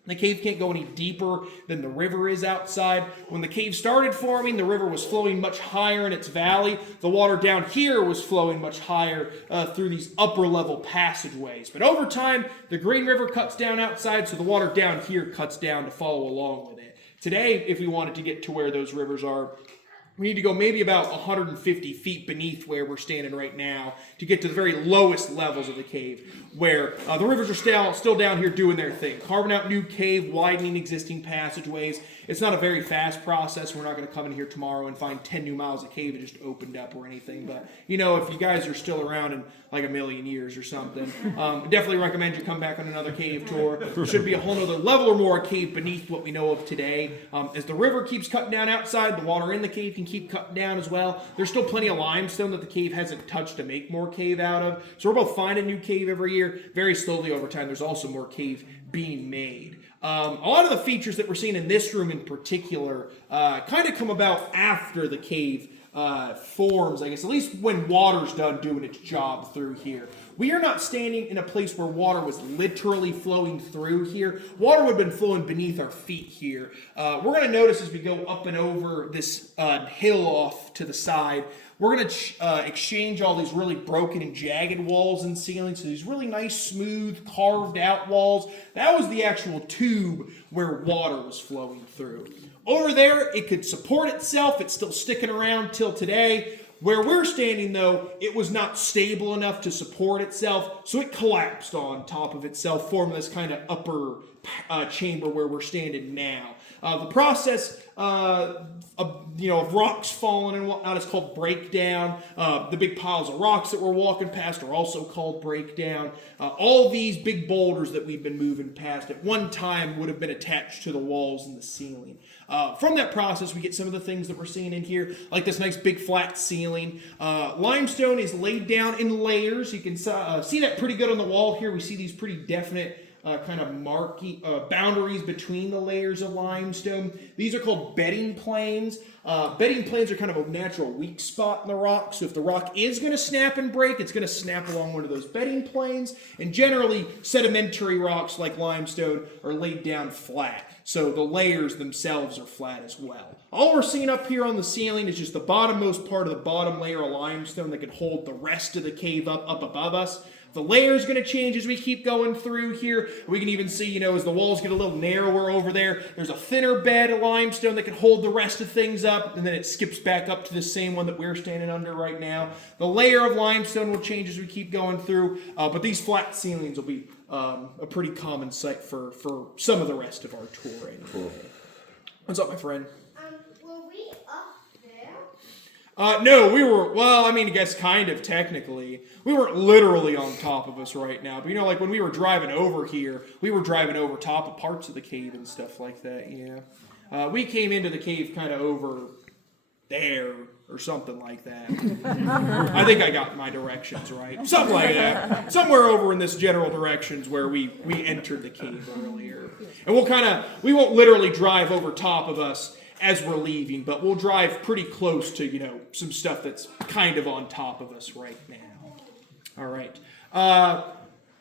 The cave can't go any deeper than the river is outside. When the cave started forming, the river was flowing much higher in its valley. The water down here was flowing much higher through these upper level passageways. But over time, the Green River cuts down outside, so the water down here cuts down to follow along with it. Today, if we wanted to get to where those rivers are, we need to go maybe about 150 feet beneath where we're standing right now to get to the very lowest levels of the cave, where the rivers are still down here doing their thing, carving out new cave, widening existing passageways. It's not a very fast process. We're not going to come in here tomorrow and find 10 new miles of cave that just opened up or anything. But, if you guys are still around in like a million years or something, definitely recommend you come back on another cave tour. There should be a whole other level or more of cave beneath what we know of today. As the river keeps cutting down outside, the water in the cave can keep cutting down as well. There's still plenty of limestone that the cave hasn't touched to make more cave out of. So we're both finding new cave every year. Very slowly over time, there's also more cave being made. A lot of the features that we're seeing in this room in particular kind of come about after the cave forms, I guess, at least when water's done doing its job through here. We are not standing in a place where water was literally flowing through here. Water would have been flowing beneath our feet here. We're going to notice as we go up and over this hill off to the side, we're going to exchange all these really broken and jagged walls and ceilings. So these really nice, smooth, carved out walls. That was the actual tube where water was flowing through. Over there, it could support itself. It's still sticking around till today. Where we're standing, though, it was not stable enough to support itself, so it collapsed on top of itself, forming this kind of upper chamber where we're standing now. The process of rocks falling and whatnot is called breakdown. The big piles of rocks that we're walking past are also called breakdown. All these big boulders that we've been moving past at one time would have been attached to the walls and the ceiling. From that process, we get some of the things that we're seeing in here, like this nice big flat ceiling. Limestone is laid down in layers. You can see that pretty good on the wall here. We see these pretty definite kind of boundaries between the layers of limestone. These are called bedding planes. Bedding planes are kind of a natural weak spot in the rock. So if the rock is going to snap and break, it's going to snap along one of those bedding planes. And generally, sedimentary rocks like limestone are laid down flat. So the layers themselves are flat as well. All we're seeing up here on the ceiling is just the bottommost part of the bottom layer of limestone that can hold the rest of the cave up above us. The layer is going to change as we keep going through here. We can even see, as the walls get a little narrower over there, there's a thinner bed of limestone that can hold the rest of things up, and then it skips back up to the same one that we're standing under right now. The layer of limestone will change as we keep going through, but these flat ceilings will be a pretty common sight for some of the rest of our tour. Cool. What's up, my friend? Were we up there? No, we were, I guess kind of technically. We weren't literally on top of us right now. But like when we were driving over here, we were driving over top of parts of the cave and stuff like that, yeah. We came into the cave kind of over there or something like that. I think I got my directions right. Something like that. Somewhere over in this general directions where we entered the cave earlier. And we won't literally drive over top of us as we're leaving, but we'll drive pretty close to, some stuff that's kind of on top of us right now. All right.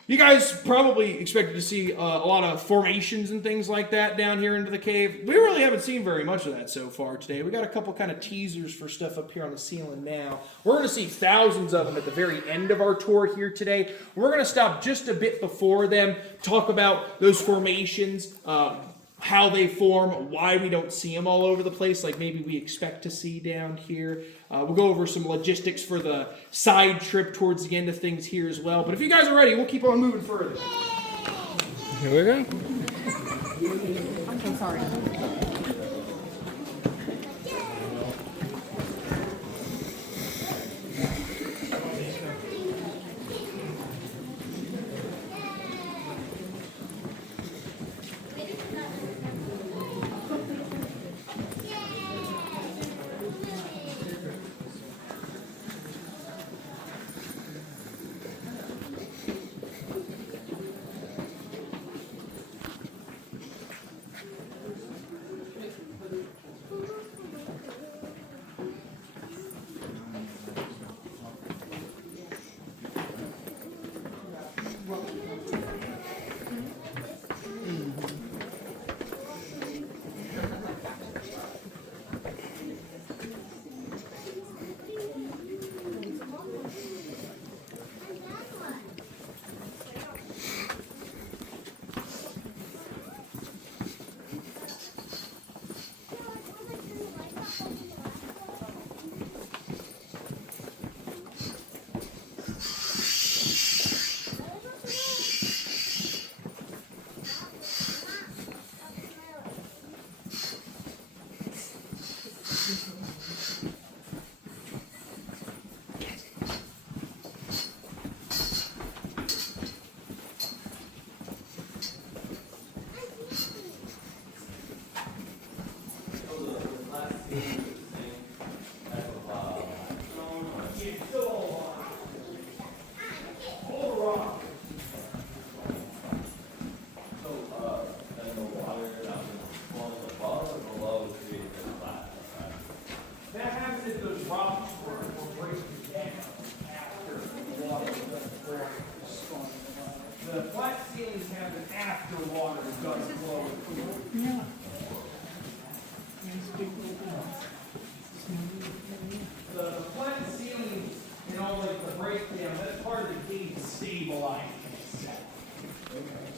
You guys probably expected to see a lot of formations and things like that down here into the cave. We really haven't seen very much of that so far today. We got a couple kind of teasers for stuff up here on the ceiling now. We're going to see thousands of them at the very end of our tour here today. We're going to stop just a bit before them, talk about those formations, how they form, why we don't see them all over the place like maybe we expect to see down here. We'll go over some logistics for the side trip towards the end of things here as well. But if you guys are ready, we'll keep on moving further. Here we go. I'm so sorry.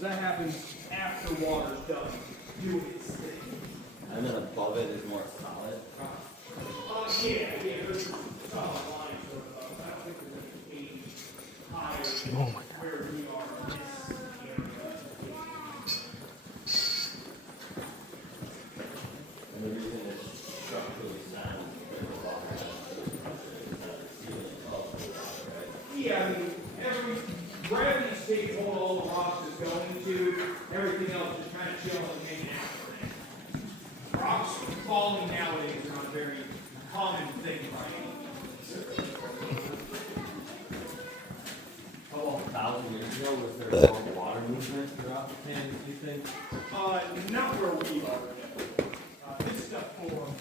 That happens after water's done doing its thing. And then above it is more solid. There's solid lines above. I don't think there's any higher where we are in this area. And the reason it's structurally sound is because the water has the ceiling above the water, right? Yeah, every gravity stays hold all the rocks is going to. Everything else is kind of chilling and hanging out for that. Rocks falling nowadays are not a very common thing by any means. How long, 1,000 years ago, was there more water moving movement throughout the canyon, do you think? Not where we are. This stuff forms.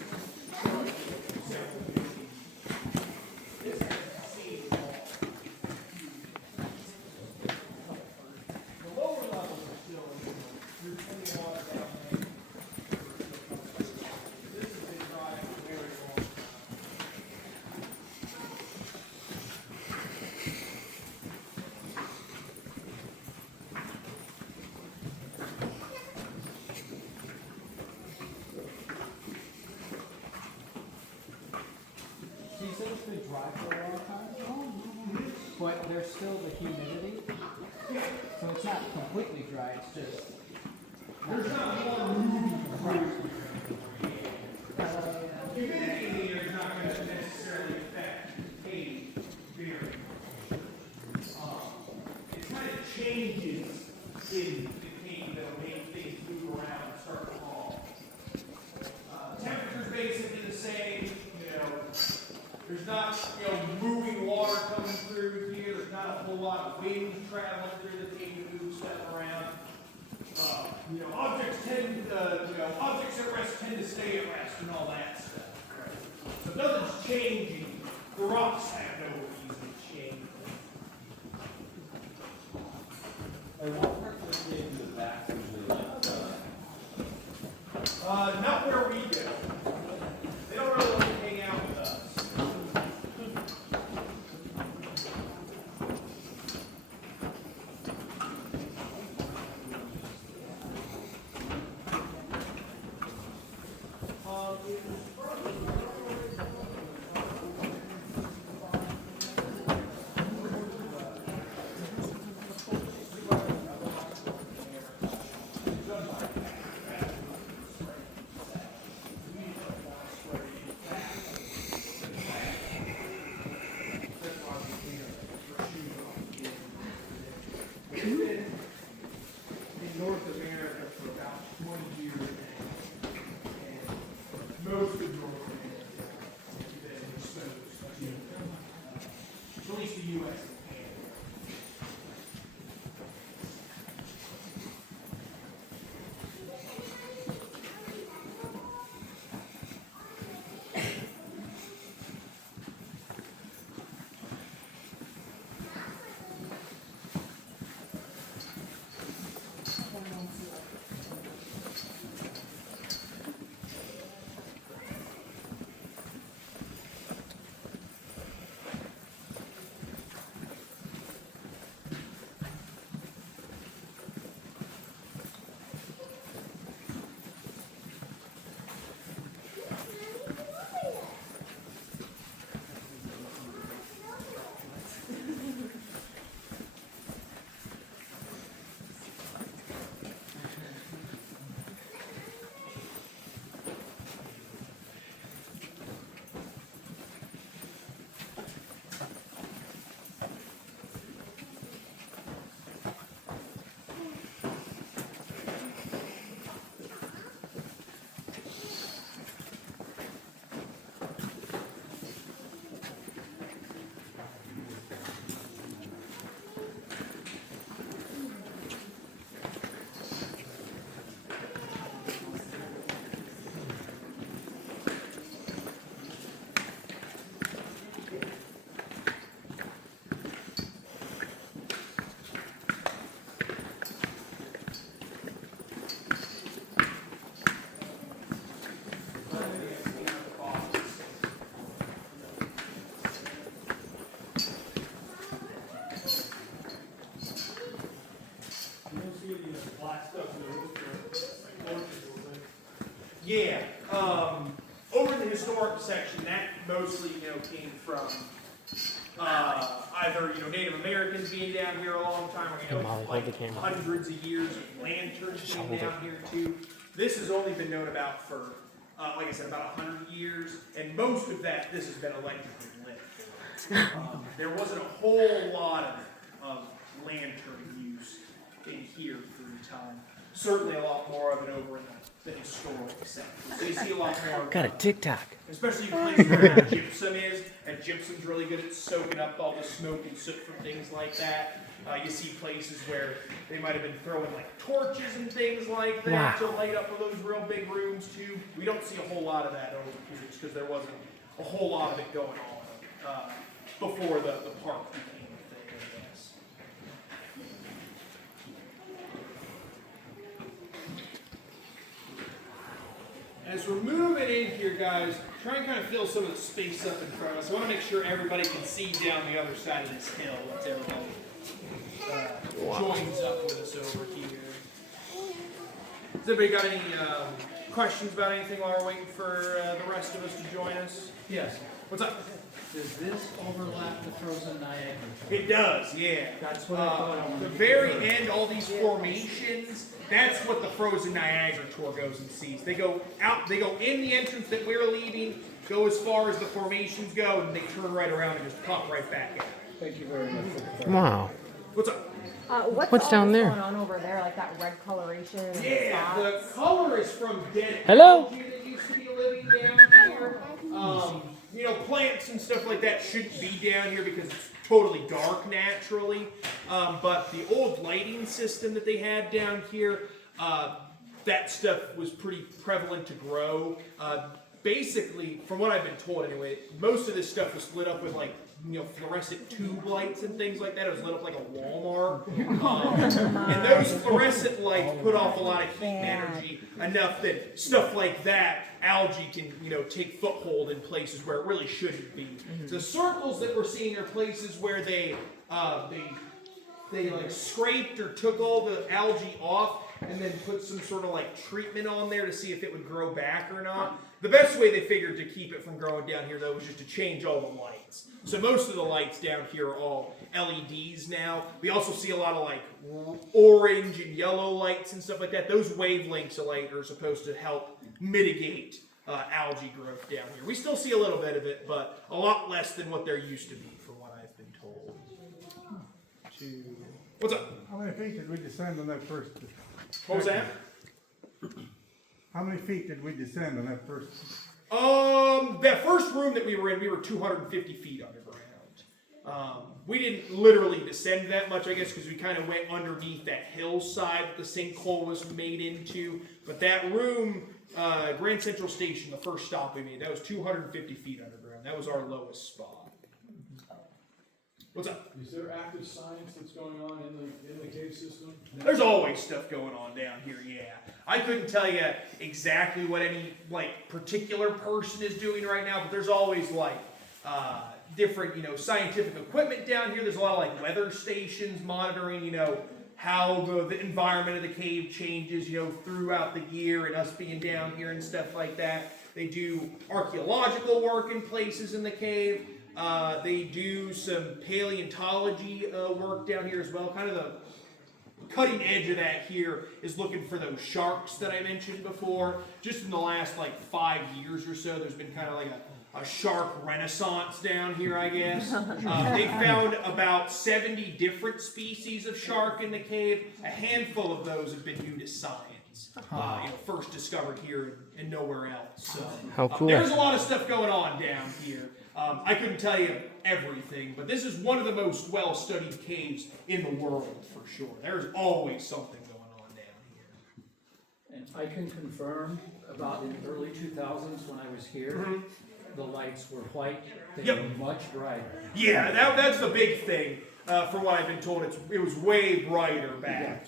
The lower levels are still in there. There's plenty of water down there. This has been dry for a very long time. So you said it's been dry for a long time? But there's still the humidity? So it's not completely dry, it's just... There's not more moving through. Humidity in the air is not going to necessarily affect the cave very much. It kind of changes in the cave that'll make things move around and start to fall. Temperature's basically the same, there's not, moving water coming through here, there's not a whole lot of wind traveling through the cave to move stuff around. Objects at rest tend to stay at rest and all that stuff. So nothing's changing. The rocks have no reason to change. And what parts of the cave in the back usually like Not where we go. They don't really want to hang out with us. In North America for about 20 years now, and most of North America has been exposed to at least the U.S. and Canada. Yeah, over in the historic section, that mostly, came from either, Native Americans being down here a long time, or, Molly, hold the camera. hundreds of years of lanterns Just being hold down here too. This has only been known about for, like I said, about 100 years, and most of that, this has been electrically lit. There wasn't a whole lot of lantern use in here through time. Certainly a lot more of it over in the the historical setting. So you see a lot more. Got a TikTok. Especially places where gypsum is, and gypsum's really good at soaking up all the smoke and soot from things like that. You see places where they might have been throwing like torches and things like that to light up those real big rooms too. We don't see a whole lot of that over here just because there wasn't a whole lot of it going on before the park became a thing, I guess. As we're moving in here, guys, try and kind of fill some of the space up in front of us. I want to make sure everybody can see down the other side of this hill once everybody joins up with us over here. Has everybody got any questions about anything while we're waiting for the rest of us to join us? Yes. What's up? Does this overlap the frozen Niagara? It does, yeah. That's what I thought. I wanted The to very confirm. end, all these formations, that's what the Frozen Niagara tour goes and sees. They go out, they go in the entrance that we're leaving, go as far as the formations go, and they turn right around and just pop right back out. Thank you very much for confirming. Wow. What's up? What's all down this there? going on over there, like that red coloration? and Yeah, the spots? color is from dead Hello? algae that used to be living down here. You know, plants and stuff like that shouldn't be down here because it's totally dark naturally. But the old lighting system that they had down here, that stuff was pretty prevalent to grow. Basically, from what I've been told anyway, most of this stuff was lit up with like, you know, fluorescent tube lights and things like that. It was lit up like a Walmart. And those fluorescent lights put off a lot of heat and energy, enough that stuff like that, algae can, you know, take foothold in places where it really shouldn't be. The circles that we're seeing are places where they like scraped or took all the algae off and then put some sort of like treatment on there to see if it would grow back or not. The best way they figured to keep it from growing down here, though, was just to change all the lights. So most of the lights down here are all LEDs now. We also see a lot of like orange and yellow lights and stuff like that. Those wavelengths of light are supposed to help mitigate algae growth down here. We still see a little bit of it, but a lot less than what there used to be, from what I've been told. What's up? How many feet did we descend on that first? What was that? How many feet did we descend on that first? That first room that we were in, we were 250 feet underground. We didn't literally descend that much, I guess, because we kind of went underneath that hillside that the sinkhole was made into. But that room, Grand Central Station, the first stop we made, that was 250 feet underground. That was our lowest spot. What's up? Is there active science that's going on in the cave system? There's always stuff going on down here, yeah. I couldn't tell you exactly what any like particular person is doing right now, but there's always like different, you know, scientific equipment down here. There's a lot of like weather stations monitoring, you know, how the environment of the cave changes, you know, throughout the year and us being down here and stuff like that. They do archaeological work in places in the cave. They do some paleontology work down here as well. Kind of the cutting edge of that here is looking for those sharks that I mentioned before. Just in the last like 5 years or so, there's been kind of like a shark renaissance down here, I guess. They found about 70 different species of shark in the cave. A handful of those have been new to science. You know, first discovered here and nowhere else. So How cool. there's a lot of stuff going on down here. I couldn't tell you everything, but this is one of the most well-studied caves in the world for sure. There's always something going on down here. And I can confirm about in the early 2000s when I was here, the lights were white. They were much brighter. Yeah, that's the big thing. From what I've been told, it was way brighter back.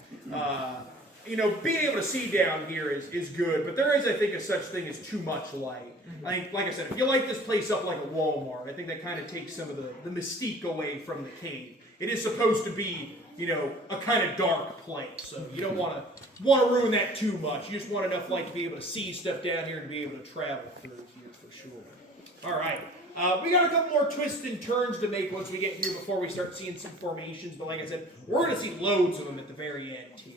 You know, being able to see down here is good, but there is, I think, a such thing as too much light. I think, like I said, if you light this place up like a Walmart, I think that kind of takes some of the mystique away from the cave. It is supposed to be, you know, a kind of dark place, so you don't want to ruin that too much. You just want enough light to be able to see stuff down here and to be able to travel through here for sure. All right. We got a couple more twists and turns to make once we get here before we start seeing some formations, but like I said, we're going to see loads of them at the very end here.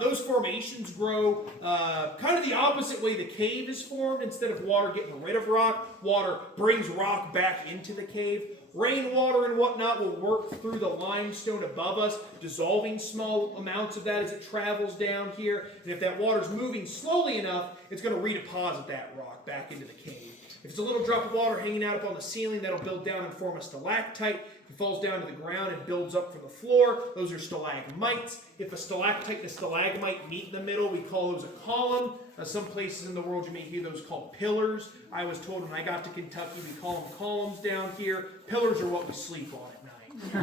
Those formations grow kind of the opposite way the cave is formed. Instead of water getting rid of rock, water brings rock back into the cave. Rainwater and whatnot will work through the limestone above us, dissolving small amounts of that as it travels down here. And if that water's moving slowly enough, it's going to redeposit that rock back into the cave. If it's a little drop of water hanging out up on the ceiling, that'll build down and form a stalactite. If it falls down to the ground and builds up from the floor, those are stalagmites. If a stalactite and a stalagmite meet in the middle, we call those a column. Some places in the world you may hear those called pillars. I was told when I got to Kentucky, we call them columns down here. Pillars are what we sleep on at night. We're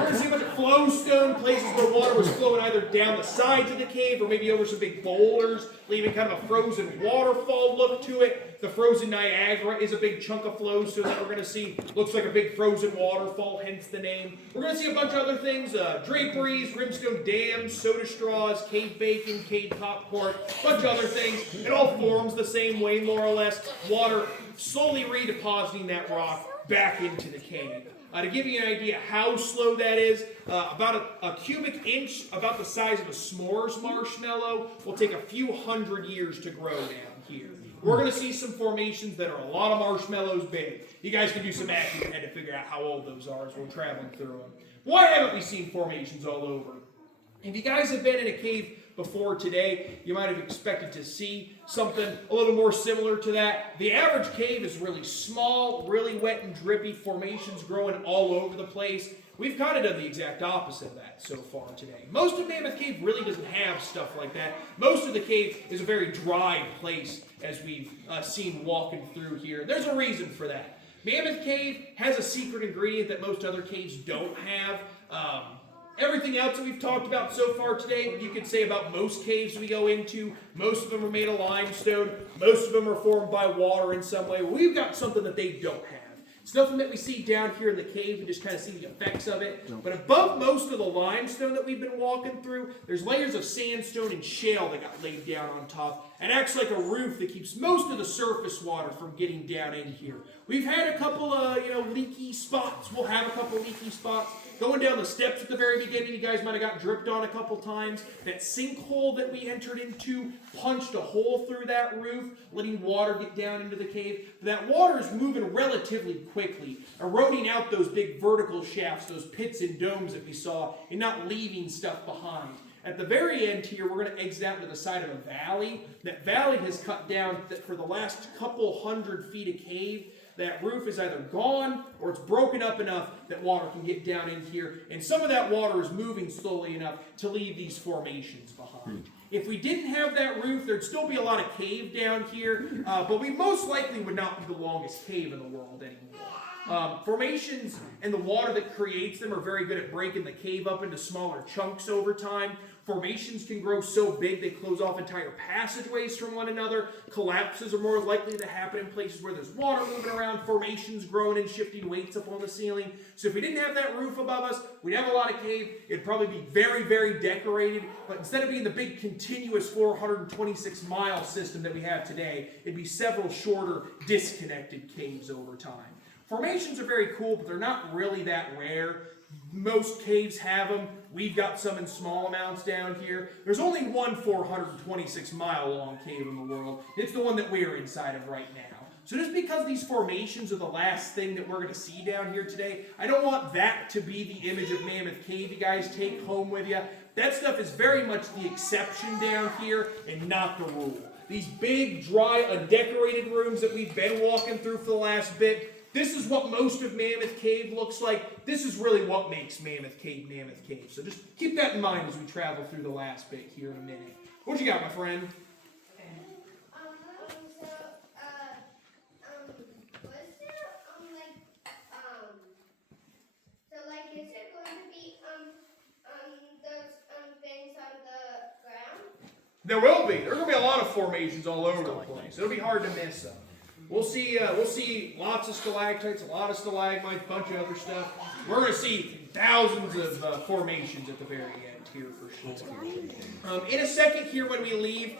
going to see a bunch of flowstone, places where water was flowing either down the sides of the cave or maybe over some big boulders, leaving kind of a frozen waterfall look to it. The frozen Niagara is a big chunk of flowstone that we're going to see. Looks like a big frozen waterfall, hence the name. We're going to see a bunch of other things, draperies, brimstone dams, soda straws, cave bacon, cave popcorn, a bunch of other things. It all forms the same way, more or less. Water slowly redepositing that rock back into the cave. To give you an idea how slow that is, about a cubic inch, about the size of a s'mores marshmallow, will take a few hundred years to grow down here. We're going to see some formations that are a lot of marshmallows big. You guys can do some math in your head to figure out how old those are as we're traveling through them. Why haven't we seen formations all over? If you guys have been in a cave before today, you might have expected to see something a little more similar to that. The average cave is really small, really wet and drippy, formations growing all over the place. We've kind of done the exact opposite of that so far today. Most of Mammoth Cave really doesn't have stuff like that. Most of the cave is a very dry place, as we've seen walking through here. There's a reason for that. Mammoth Cave has a secret ingredient that most other caves don't have. Everything else that we've talked about so far today, you could say about most caves we go into. Most of them are made of limestone. Most of them are formed by water in some way. We've got something that they don't have. It's nothing that we see down here in the cave. We just kind of see the effects of it. No. But above most of the limestone that we've been walking through, there's layers of sandstone and shale that got laid down on top. It acts like a roof that keeps most of the surface water from getting down in here. We've had a couple of, leaky spots. We'll have a couple leaky spots. Going down the steps at the very beginning, you guys might have got dripped on a couple times. That sinkhole that we entered into punched a hole through that roof, letting water get down into the cave. That water is moving relatively quickly, eroding out those big vertical shafts, those pits and domes that we saw, and not leaving stuff behind. At the very end here, we're going to exit out into the side of a valley. That valley has cut down that for the last couple hundred feet of cave, that roof is either gone or it's broken up enough that water can get down in here. And some of that water is moving slowly enough to leave these formations behind. If we didn't have that roof, there'd still be a lot of cave down here, but we most likely would not be the longest cave in the world anymore. Formations and the water that creates them are very good at breaking the cave up into smaller chunks over time. Formations can grow so big they close off entire passageways from one another. Collapses are more likely to happen in places where there's water moving around, formations growing and shifting weights up on the ceiling. So if we didn't have that roof above us, we'd have a lot of cave. It'd probably be very, very decorated. But instead of being the big continuous 426-mile system that we have today, it'd be several shorter, disconnected caves over time. Formations are very cool, but they're not really that rare. Most caves have them. We've got some in small amounts down here. There's only one 426-mile long cave in the world. It's the one that we're inside of right now. So just because these formations are the last thing that we're going to see down here today, I don't want that to be the image of Mammoth Cave you guys take home with you. That stuff is very much the exception down here and not the rule. These big, dry, undecorated rooms that we've been walking through for the last bit, this is what most of Mammoth Cave looks like. This is really what makes Mammoth Cave Mammoth Cave. So just keep that in mind as we travel through the last bit here in a minute. What you got, my friend? Is it going to be those things on the ground? There will be. There are going to be a lot of formations all over the place. It'll be hard to miss them. We'll see lots of stalactites, a lot of stalagmites, a bunch of other stuff. We're going to see thousands of formations at the very end here for sure. In a second here when we leave,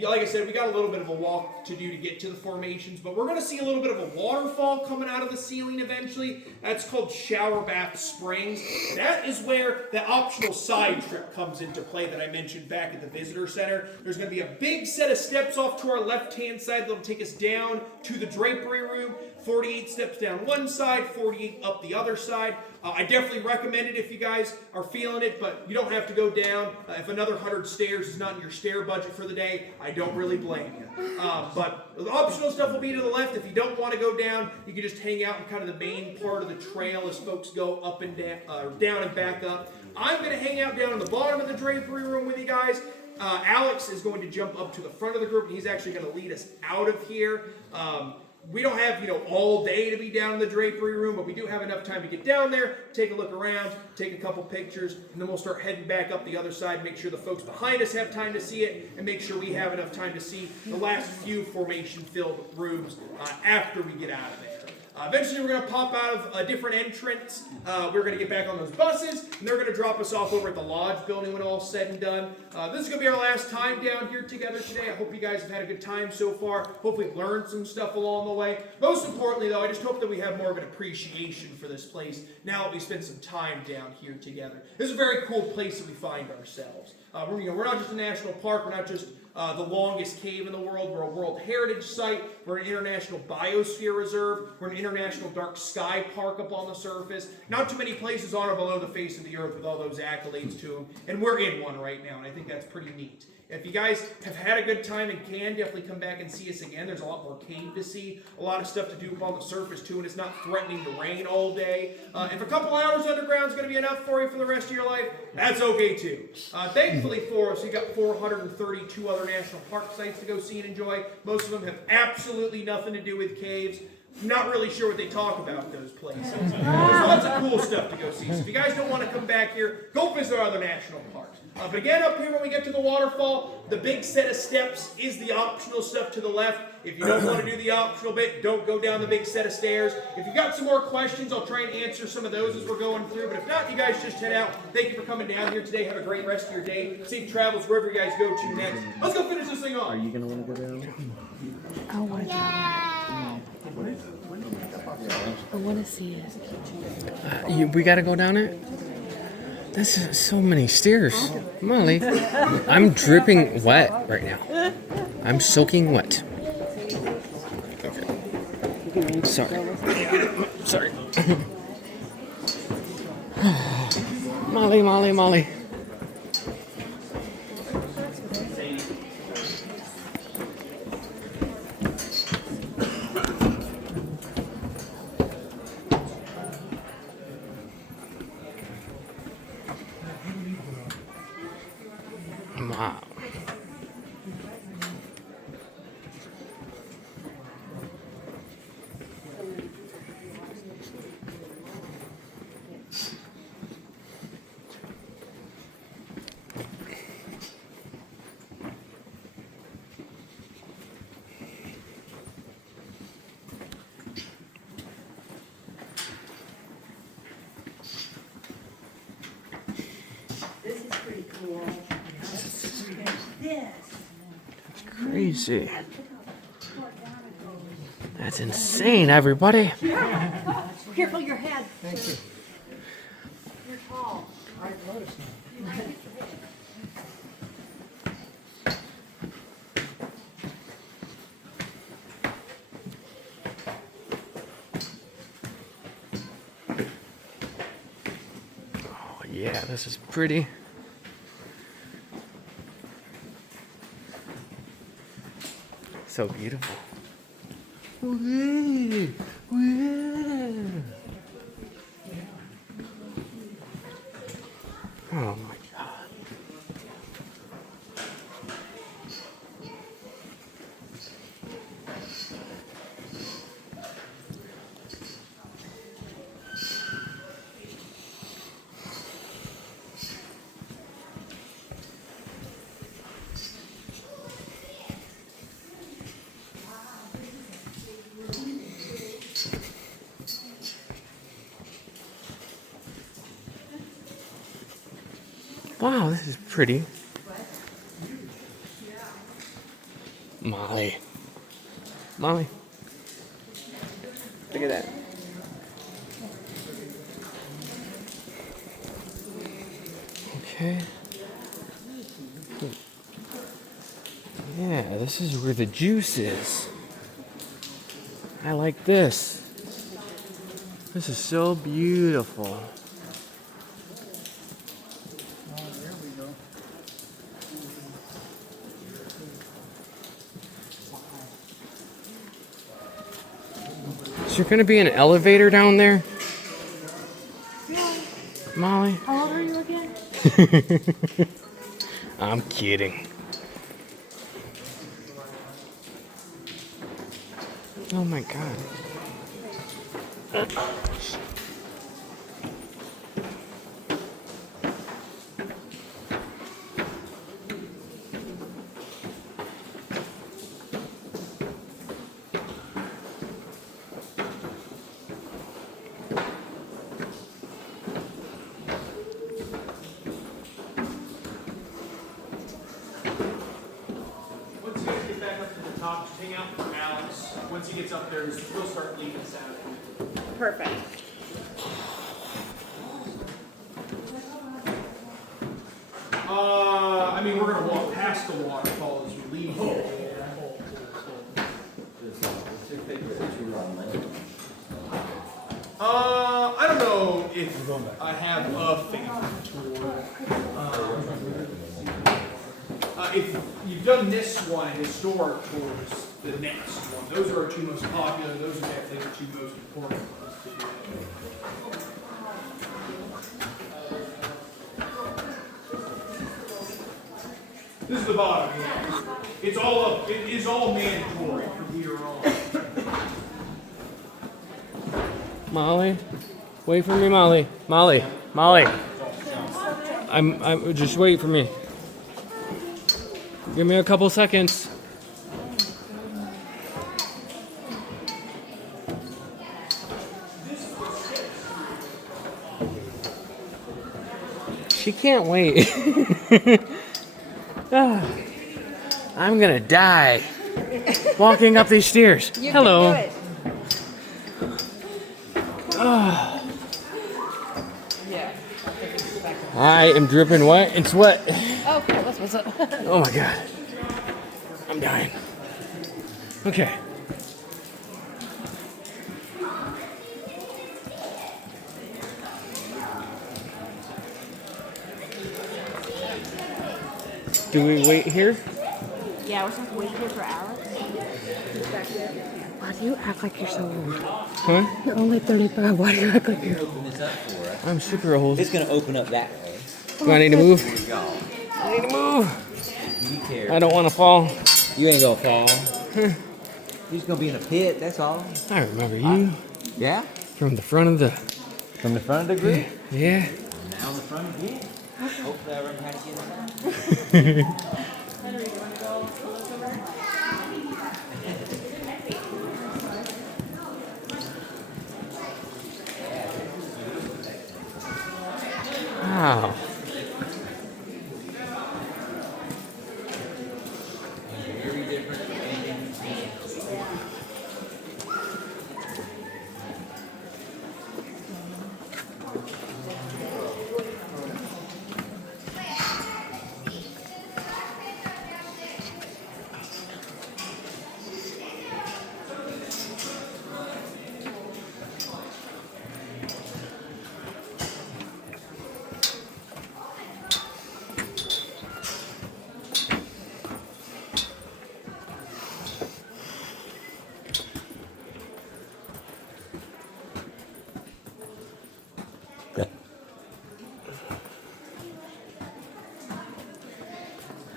like I said, we got a little bit of a walk to do to get to the formations, but we're going to see a little bit of a waterfall coming out of the ceiling eventually. That's called Shower Bath Springs. That is where the optional side trip comes into play that I mentioned back at the visitor center. There's going to be a big set of steps off to our left-hand side that'll take us down to the drapery room. 48 steps down one side, 48 up the other side. I definitely recommend it if you guys are feeling it, but you don't have to go down. If another 100 stairs is not in your stair budget for the day, I don't really blame you. But the optional stuff will be to the left. If you don't want to go down, you can just hang out in kind of the main part of the trail as folks go up and down and back up. I'm going to hang out down in the bottom of the drapery room with you guys. Alex is going to jump up to the front of the group, and he's actually going to lead us out of here. We don't have, all day to be down in the drapery room, but we do have enough time to get down there, take a look around, take a couple pictures, and then we'll start heading back up the other side, make sure the folks behind us have time to see it, and make sure we have enough time to see the last few formation-filled rooms after we get out of there. Eventually, we're going to pop out of a different entrance. We're going to get back on those buses, and they're going to drop us off over at the Lodge building when all's said and done. This is going to be our last time down here together today. I hope you guys have had a good time so far. Hopefully, you've learned some stuff along the way. Most importantly, though, I just hope that we have more of an appreciation for this place now that we spent some time down here together. This is a very cool place that we find ourselves. We're not just a national park. We're not just the longest cave in the world. We're a World Heritage Site. We're an International Biosphere Reserve. We're an International Dark Sky Park up on the surface. Not too many places on or below the face of the earth with all those accolades to them. And we're in one right now, and I think that's pretty neat. If you guys have had a good time and can, definitely come back and see us again. There's a lot more cave to see, a lot of stuff to do up on the surface too, and it's not threatening to rain all day. If a couple hours underground is going to be enough for you for the rest of your life, that's okay too. Thankfully for us, you got 432 other national park sites to go see and enjoy. Most of them have absolutely nothing to do with caves. Not really sure what they talk about those places. There's lots of cool stuff to go see. So if you guys don't want to come back here, go visit our other national parks. But again, up here when we get to the waterfall, the big set of steps is the optional stuff to the left. If you don't want to do the optional bit, don't go down the big set of stairs. If you've got some more questions, I'll try and answer some of those as we're going through. But if not, you guys just head out. Thank you for coming down here today. Have a great rest of your day. Safe travels wherever you guys go to next. Let's go finish this thing off. Are you going to want to go down? I want to. I want to see it. We got to go down it? That's so many stairs. Molly, I'm dripping wet right now. I'm soaking wet. Okay. Sorry. Molly. Wow. This is pretty cool. Crazy. That's insane, everybody. Careful your head. Thank you. You're tall. I noticed that. Oh, yeah, this is pretty. So beautiful. Wee. Oh my God. Wow, this is pretty. Molly. Molly. Look at that. Okay. Yeah, this is where the juice is. I like this. This is so beautiful. Is there gonna be an elevator down there? Molly? How old are you again? I'm kidding. Oh my god. Once you guys get back up to the top, just hang out for Alex. Once he gets up there, we'll start leaving sound. Perfect. I mean, we're gonna walk past the waterfall as we leave. I don't know if I have a favorite tour. If you've done this one, historic tours, the next one, those are our two most popular. Those are definitely the two most important ones to do. This is the bottom. Yeah. It's all up. It is all mandatory from here on. Molly? Wait for me, Molly. Molly. Molly. I'm just wait for me. Give me a couple seconds. She can't wait. Ah, I'm gonna die walking up these stairs. You Hello. can do it. Ah. Yeah. I am dripping wet and sweat. Okay, what's up? Oh my god. I'm dying. Okay. Do we wait here? Yeah, we're supposed to wait here for Alex. Why do you act like you're so old? Huh? You're only 35. Why do you act like you're old? Open this up for us. I'm super old. It's gonna open up that way. Do I need to move? Go. I need to move. You care. I don't want to fall. You ain't gonna fall. You're just gonna be in a pit. That's all. I remember you Yeah. from the front of the. From the front of the group. Yeah. Now the front again. Hopefully I remember how to get it out. Wow. Very different.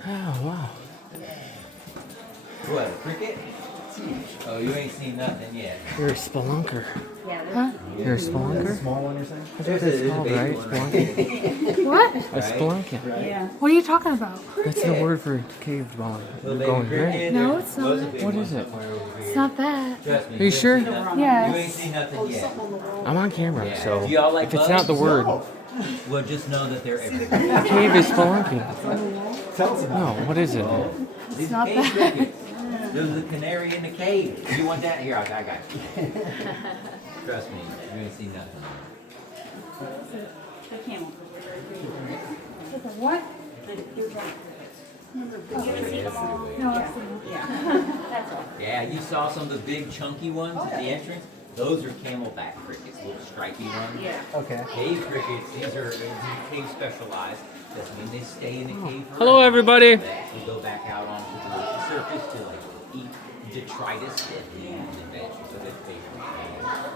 Oh, wow. What, a cricket? Oh, you ain't seen nothing yet. You're a spelunker. Huh? You're a spelunker? Small one, you're saying? That's what it's called, right? Spelunking. What? A spelunking. Yeah. What are you talking about? That's the word for cave dwelling. Little baby Going, cricket. right? No, it's not. What is it? It's not that. Trust me. Are you sure? You ain't Yes. seen nothing yet. I'm on camera, Yeah. so Do y'all like if it's not the bugs? word, Well, just know that they're everywhere. cave is spelunking. Tell us about No, what is it? These not cave that. crickets. There was a canary in the cave. You want that? Here, I got you. Trust me, you're gonna see nothing. The camel cricket. What? The dewdrop crickets. Oh, You ever see them all? No, I've seen it. Yeah. That's all. Yeah, you saw some of the big chunky ones at the entrance. Those are camelback crickets, little stripy ones. Yeah. Okay. Cave crickets, these are cave specialized. Doesn't mean they stay in the cave forever. Hello, everybody. They actually go back out onto the surface to like eat detritus and vegetables. So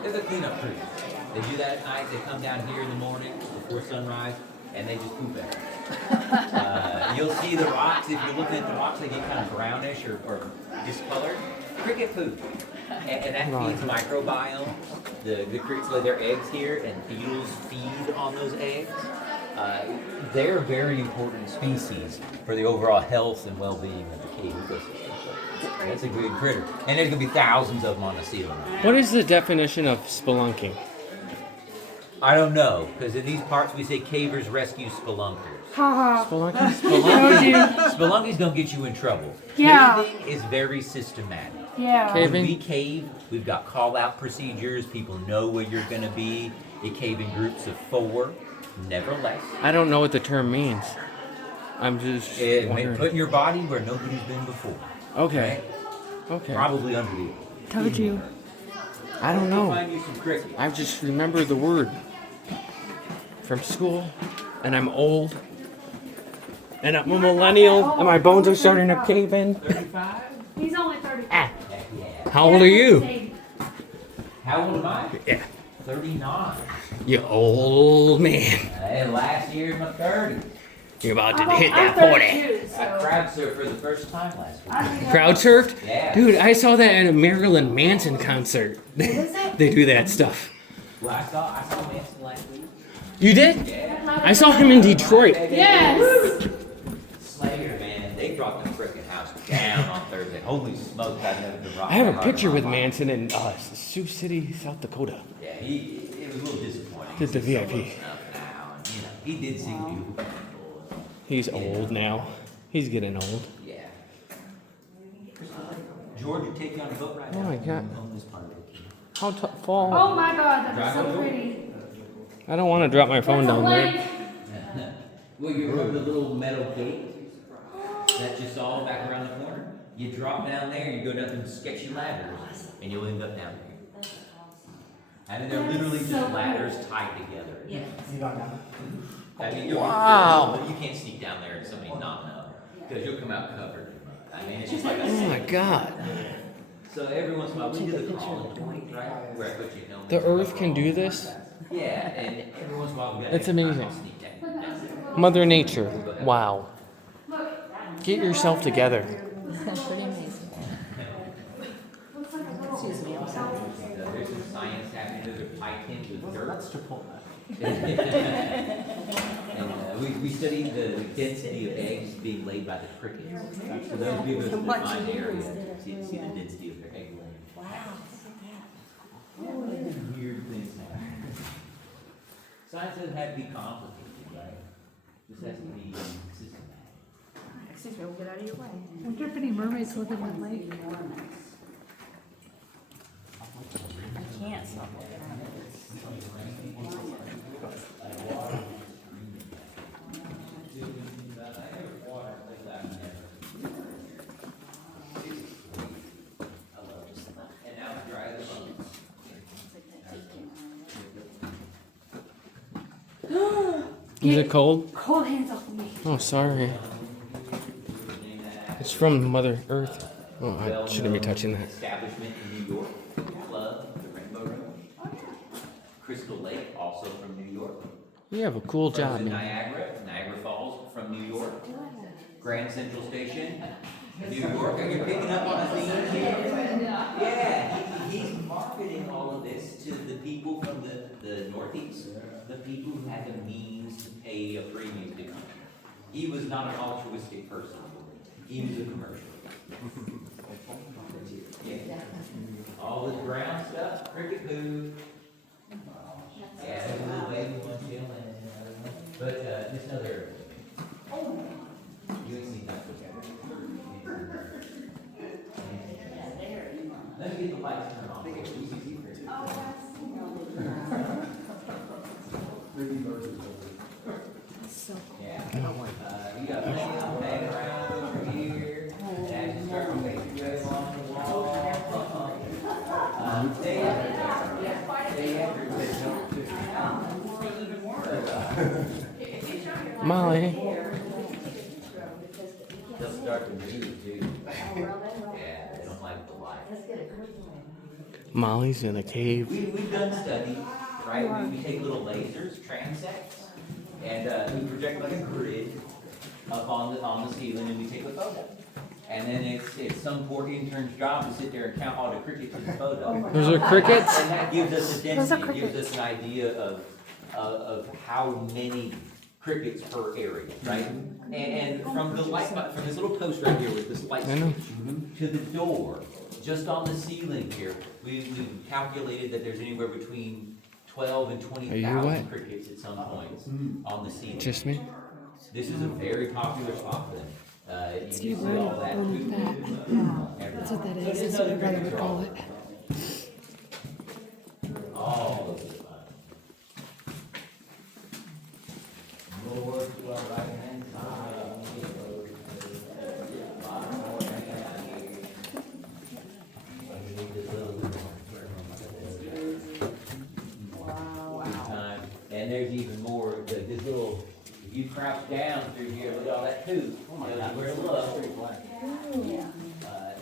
they're the cleanup crew. They do that at night. They come down here in the morning before sunrise, and they just poop everywhere. You'll see the rocks. If you're looking at the rocks, they get kind of brownish or discolored. Cricket poop. And that feeds microbiome. The crickets lay their eggs here, and beetles feed on those eggs. They're a very important species for the overall health and well-being of the cave ecosystem. So that's a good critter. And there's going to be thousands of them on the ceiling. What is the definition of spelunking? I don't know, because in these parts we say cavers rescue spelunkers. Haha. Spelunking? Spelunking's going to get you in trouble. Yeah. Caving is very systematic. Yeah. Caving? When we cave, we've got call-out procedures. People know where you're going to be. You cave in groups of 4, never less. I don't know what the term means. I'm just wondering. Putting your body where nobody's been before. Okay. Okay. Probably under the Told you. I don't know. Find you some crickets. I just remember the word from school, and I'm old, and I'm a millennial, and my bones are starting to cave in. 35? He's only 30. Ah. Yeah. How old are you? How old am I? Yeah. 39. You old man. Hey, last year in my 30s. You're about to hit that 40. I crowd surfed for the first time last week. Crowd surfed? Yeah. Dude, I saw that at a Marilyn Manson concert. They do that stuff. Well, I saw Manson last week. You did? Yeah. I saw him in Detroit. Yes. Slayer, man, they brought the frickin' house down on Thursday. Holy smokes, I've never been rocked. I have a picture with Manson in Sioux City, South Dakota. Yeah, it was a little disappointing. Did the He's so VIP. close enough now, and, he did sing beautiful. He's old now. He's getting old. Yeah. George, you're taking on a boat ride. Oh my God. On this part of it. How fall? Oh my God, that's so pretty. I don't want to drop my phone That's a down lake. there. Well, you remember the little metal gate that you saw back around the corner? You drop down there, you go down some sketchy ladders, and you'll end up down there. I mean, they're literally just ladders tied together. Yes. I mean, you're Wow. but you can't sneak down there and somebody not know, because you'll come out covered. I mean, it's just like a Oh my God. So every once in a while, we do the crawling point, right? Where I put your helmet. The Earth can do this? Yeah, and every once in a while, we got It's amazing. Mother Nature. Wow. Get yourself together. Pretty amazing. Excuse me, I'm sorry. There's some science happening. Those are pie tins with dirt. That's Chipotle. And we studied the density of eggs being laid by the crickets. So those give us the fine area to see the density of their egg laying. Wow. Weird things happen. Science doesn't have to be complicated, right? Just has to be systematic. Excuse me, we'll get out of your way. I wonder if any mermaids live in the lake. I can't stop looking at it. Is it cold? Cold hands off me. Oh, sorry. It's from Mother Earth. Oh, I shouldn't be touching that. Establishment in New York, Club, the Rainbow Room. Crystal Lake, also from New York. You have a cool job, Frozen man. Niagara Falls from New York. Grand Central Station, New York. Are you picking up on a theme here? Yeah, he's marketing all of this to the people from the Northeast, the people who had the means to pay a premium to come. He was not an altruistic person. He was a commercial. Yeah. All this brown stuff, cricket poo. Yeah, there's a little baby one chilling. But just another. You ain't seen that before. You got plenty of them hanging around over here. And as you start to make your way along the wall, stay Molly. they'll start to move too. Yeah, they don't like the light. Molly's in a cave. We've done studies, right? We take little lasers, transects, and we project like a grid up on the ceiling, and we take a photo. And then it's some poor intern's job to sit there and count all the crickets in the photo. Those are crickets? And that gives us a Those are density, it gives crickets. us an idea of how many crickets per area, right? And from the light, from this little post right here with this light I know. switch to the door, just on the ceiling here, we've calculated that there's anywhere between 12 and Are you 20,000 what? crickets at some points on the ceiling. Just me? This is a very popular spot then. You It's can you see burning all that bone food and fat. everywhere. That's what that is. That's what my brother would call it. All of it. More to our right hand side. Wow. And there's even more, this little, if you crouch down through here, look at all that poop. Oh my God, where to look.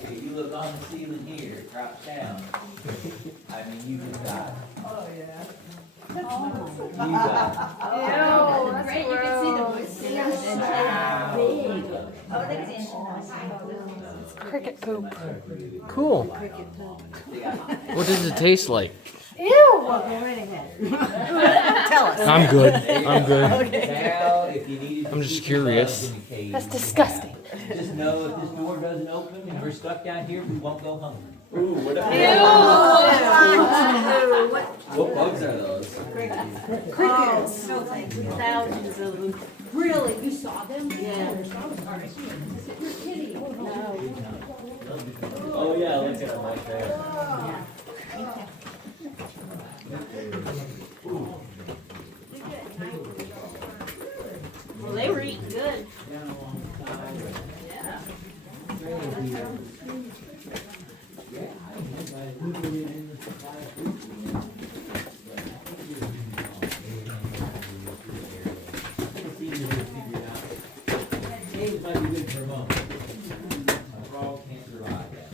If you look on the ceiling here, crouch down, I mean, you just got. Oh, yeah. You got. Oh, that's great. You can see the It's cricket poop. Cool. What does it taste like? Ew! Tell us. I'm good. I'm good. Now, if you needed to I'm just keep your curious. bugs in the cage, That's disgusting. just know if this door doesn't open and we're stuck down here, we won't go hungry. Ooh, what bugs are those? crickets. Thousands of them. Really? You saw them? Yeah. You're kidding. Oh yeah, look at them right there. Well, they were eating good. Caves might be good for a moment. A frog can't survive that.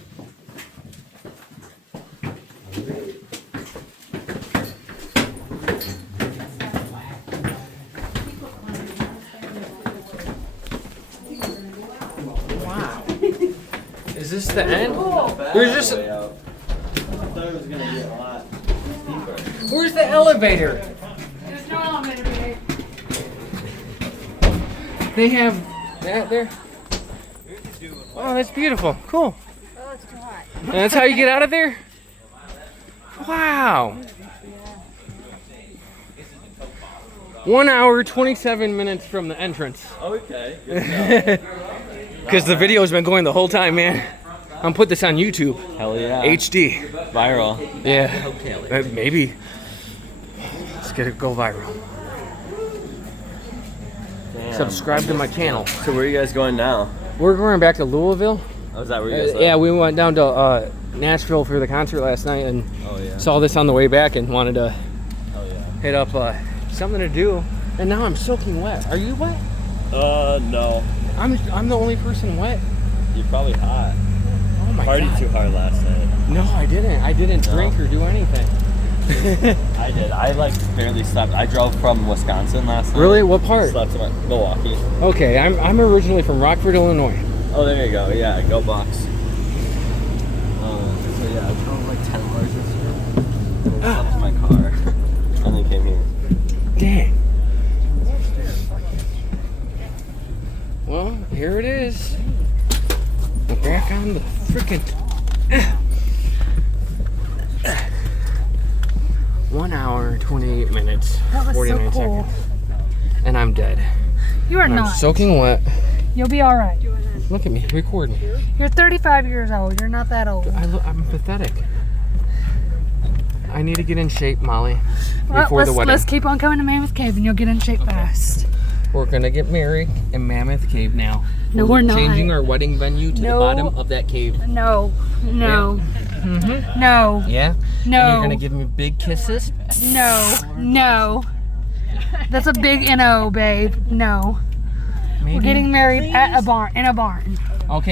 Wow. Is this the end? There's just. Way out. I thought it was gonna get a lot deeper. Where's the elevator? There's no elevator today. They have that there. Oh, that's beautiful. Cool. Oh, it's too hot. And that's how you get out of there? Wow. 1 hour, 27 minutes from the entrance. Okay. Good Because the video's been going the whole time, man. I'm gonna put this on YouTube. Hell yeah. HD. Viral. Yeah. Maybe. Let's get it go viral. Damn. Subscribe to my channel. So where are you guys going now? We're going back to Louisville. Oh, is that where you guys live? Yeah, we went down to Nashville for the concert last night and Oh yeah. saw this on the way back and wanted to Oh yeah. hit up something to do. And now I'm soaking wet. Are you wet? No. I'm the only person wet. You're probably hot. Oh my Partied god. too hard last night. No, I didn't. I didn't No? drink or do anything. I did. I like barely slept. I drove from Wisconsin last night. Really? What part? Slept in Milwaukee. Okay, I'm originally from Rockford, Illinois. Oh, there you go. Yeah, go Bucks. So yeah, I drove like 10 hours this year. And I slept in my car. And then came here. Dang. Well, here it is. We're back on the freaking 1 hour, 28 minutes, That was 49 so cool. seconds. And I'm dead. You are And I'm not. soaking wet. You'll be all right. Look at me, record me. You're 35 years old. You're not that old. I'm pathetic. I need to get in shape, Molly, Well, before the wedding. let's keep on coming to Mammoth Cave and you'll get in shape fast. We're gonna get married in Mammoth Cave now. No, we're not. Changing our wedding venue to the No. bottom of that cave. No. No. Mm-hmm. No. Yeah? No. And you're gonna give me big kisses? No. No. That's a big no, babe. No. Maybe. We're getting married at a barn, in a barn.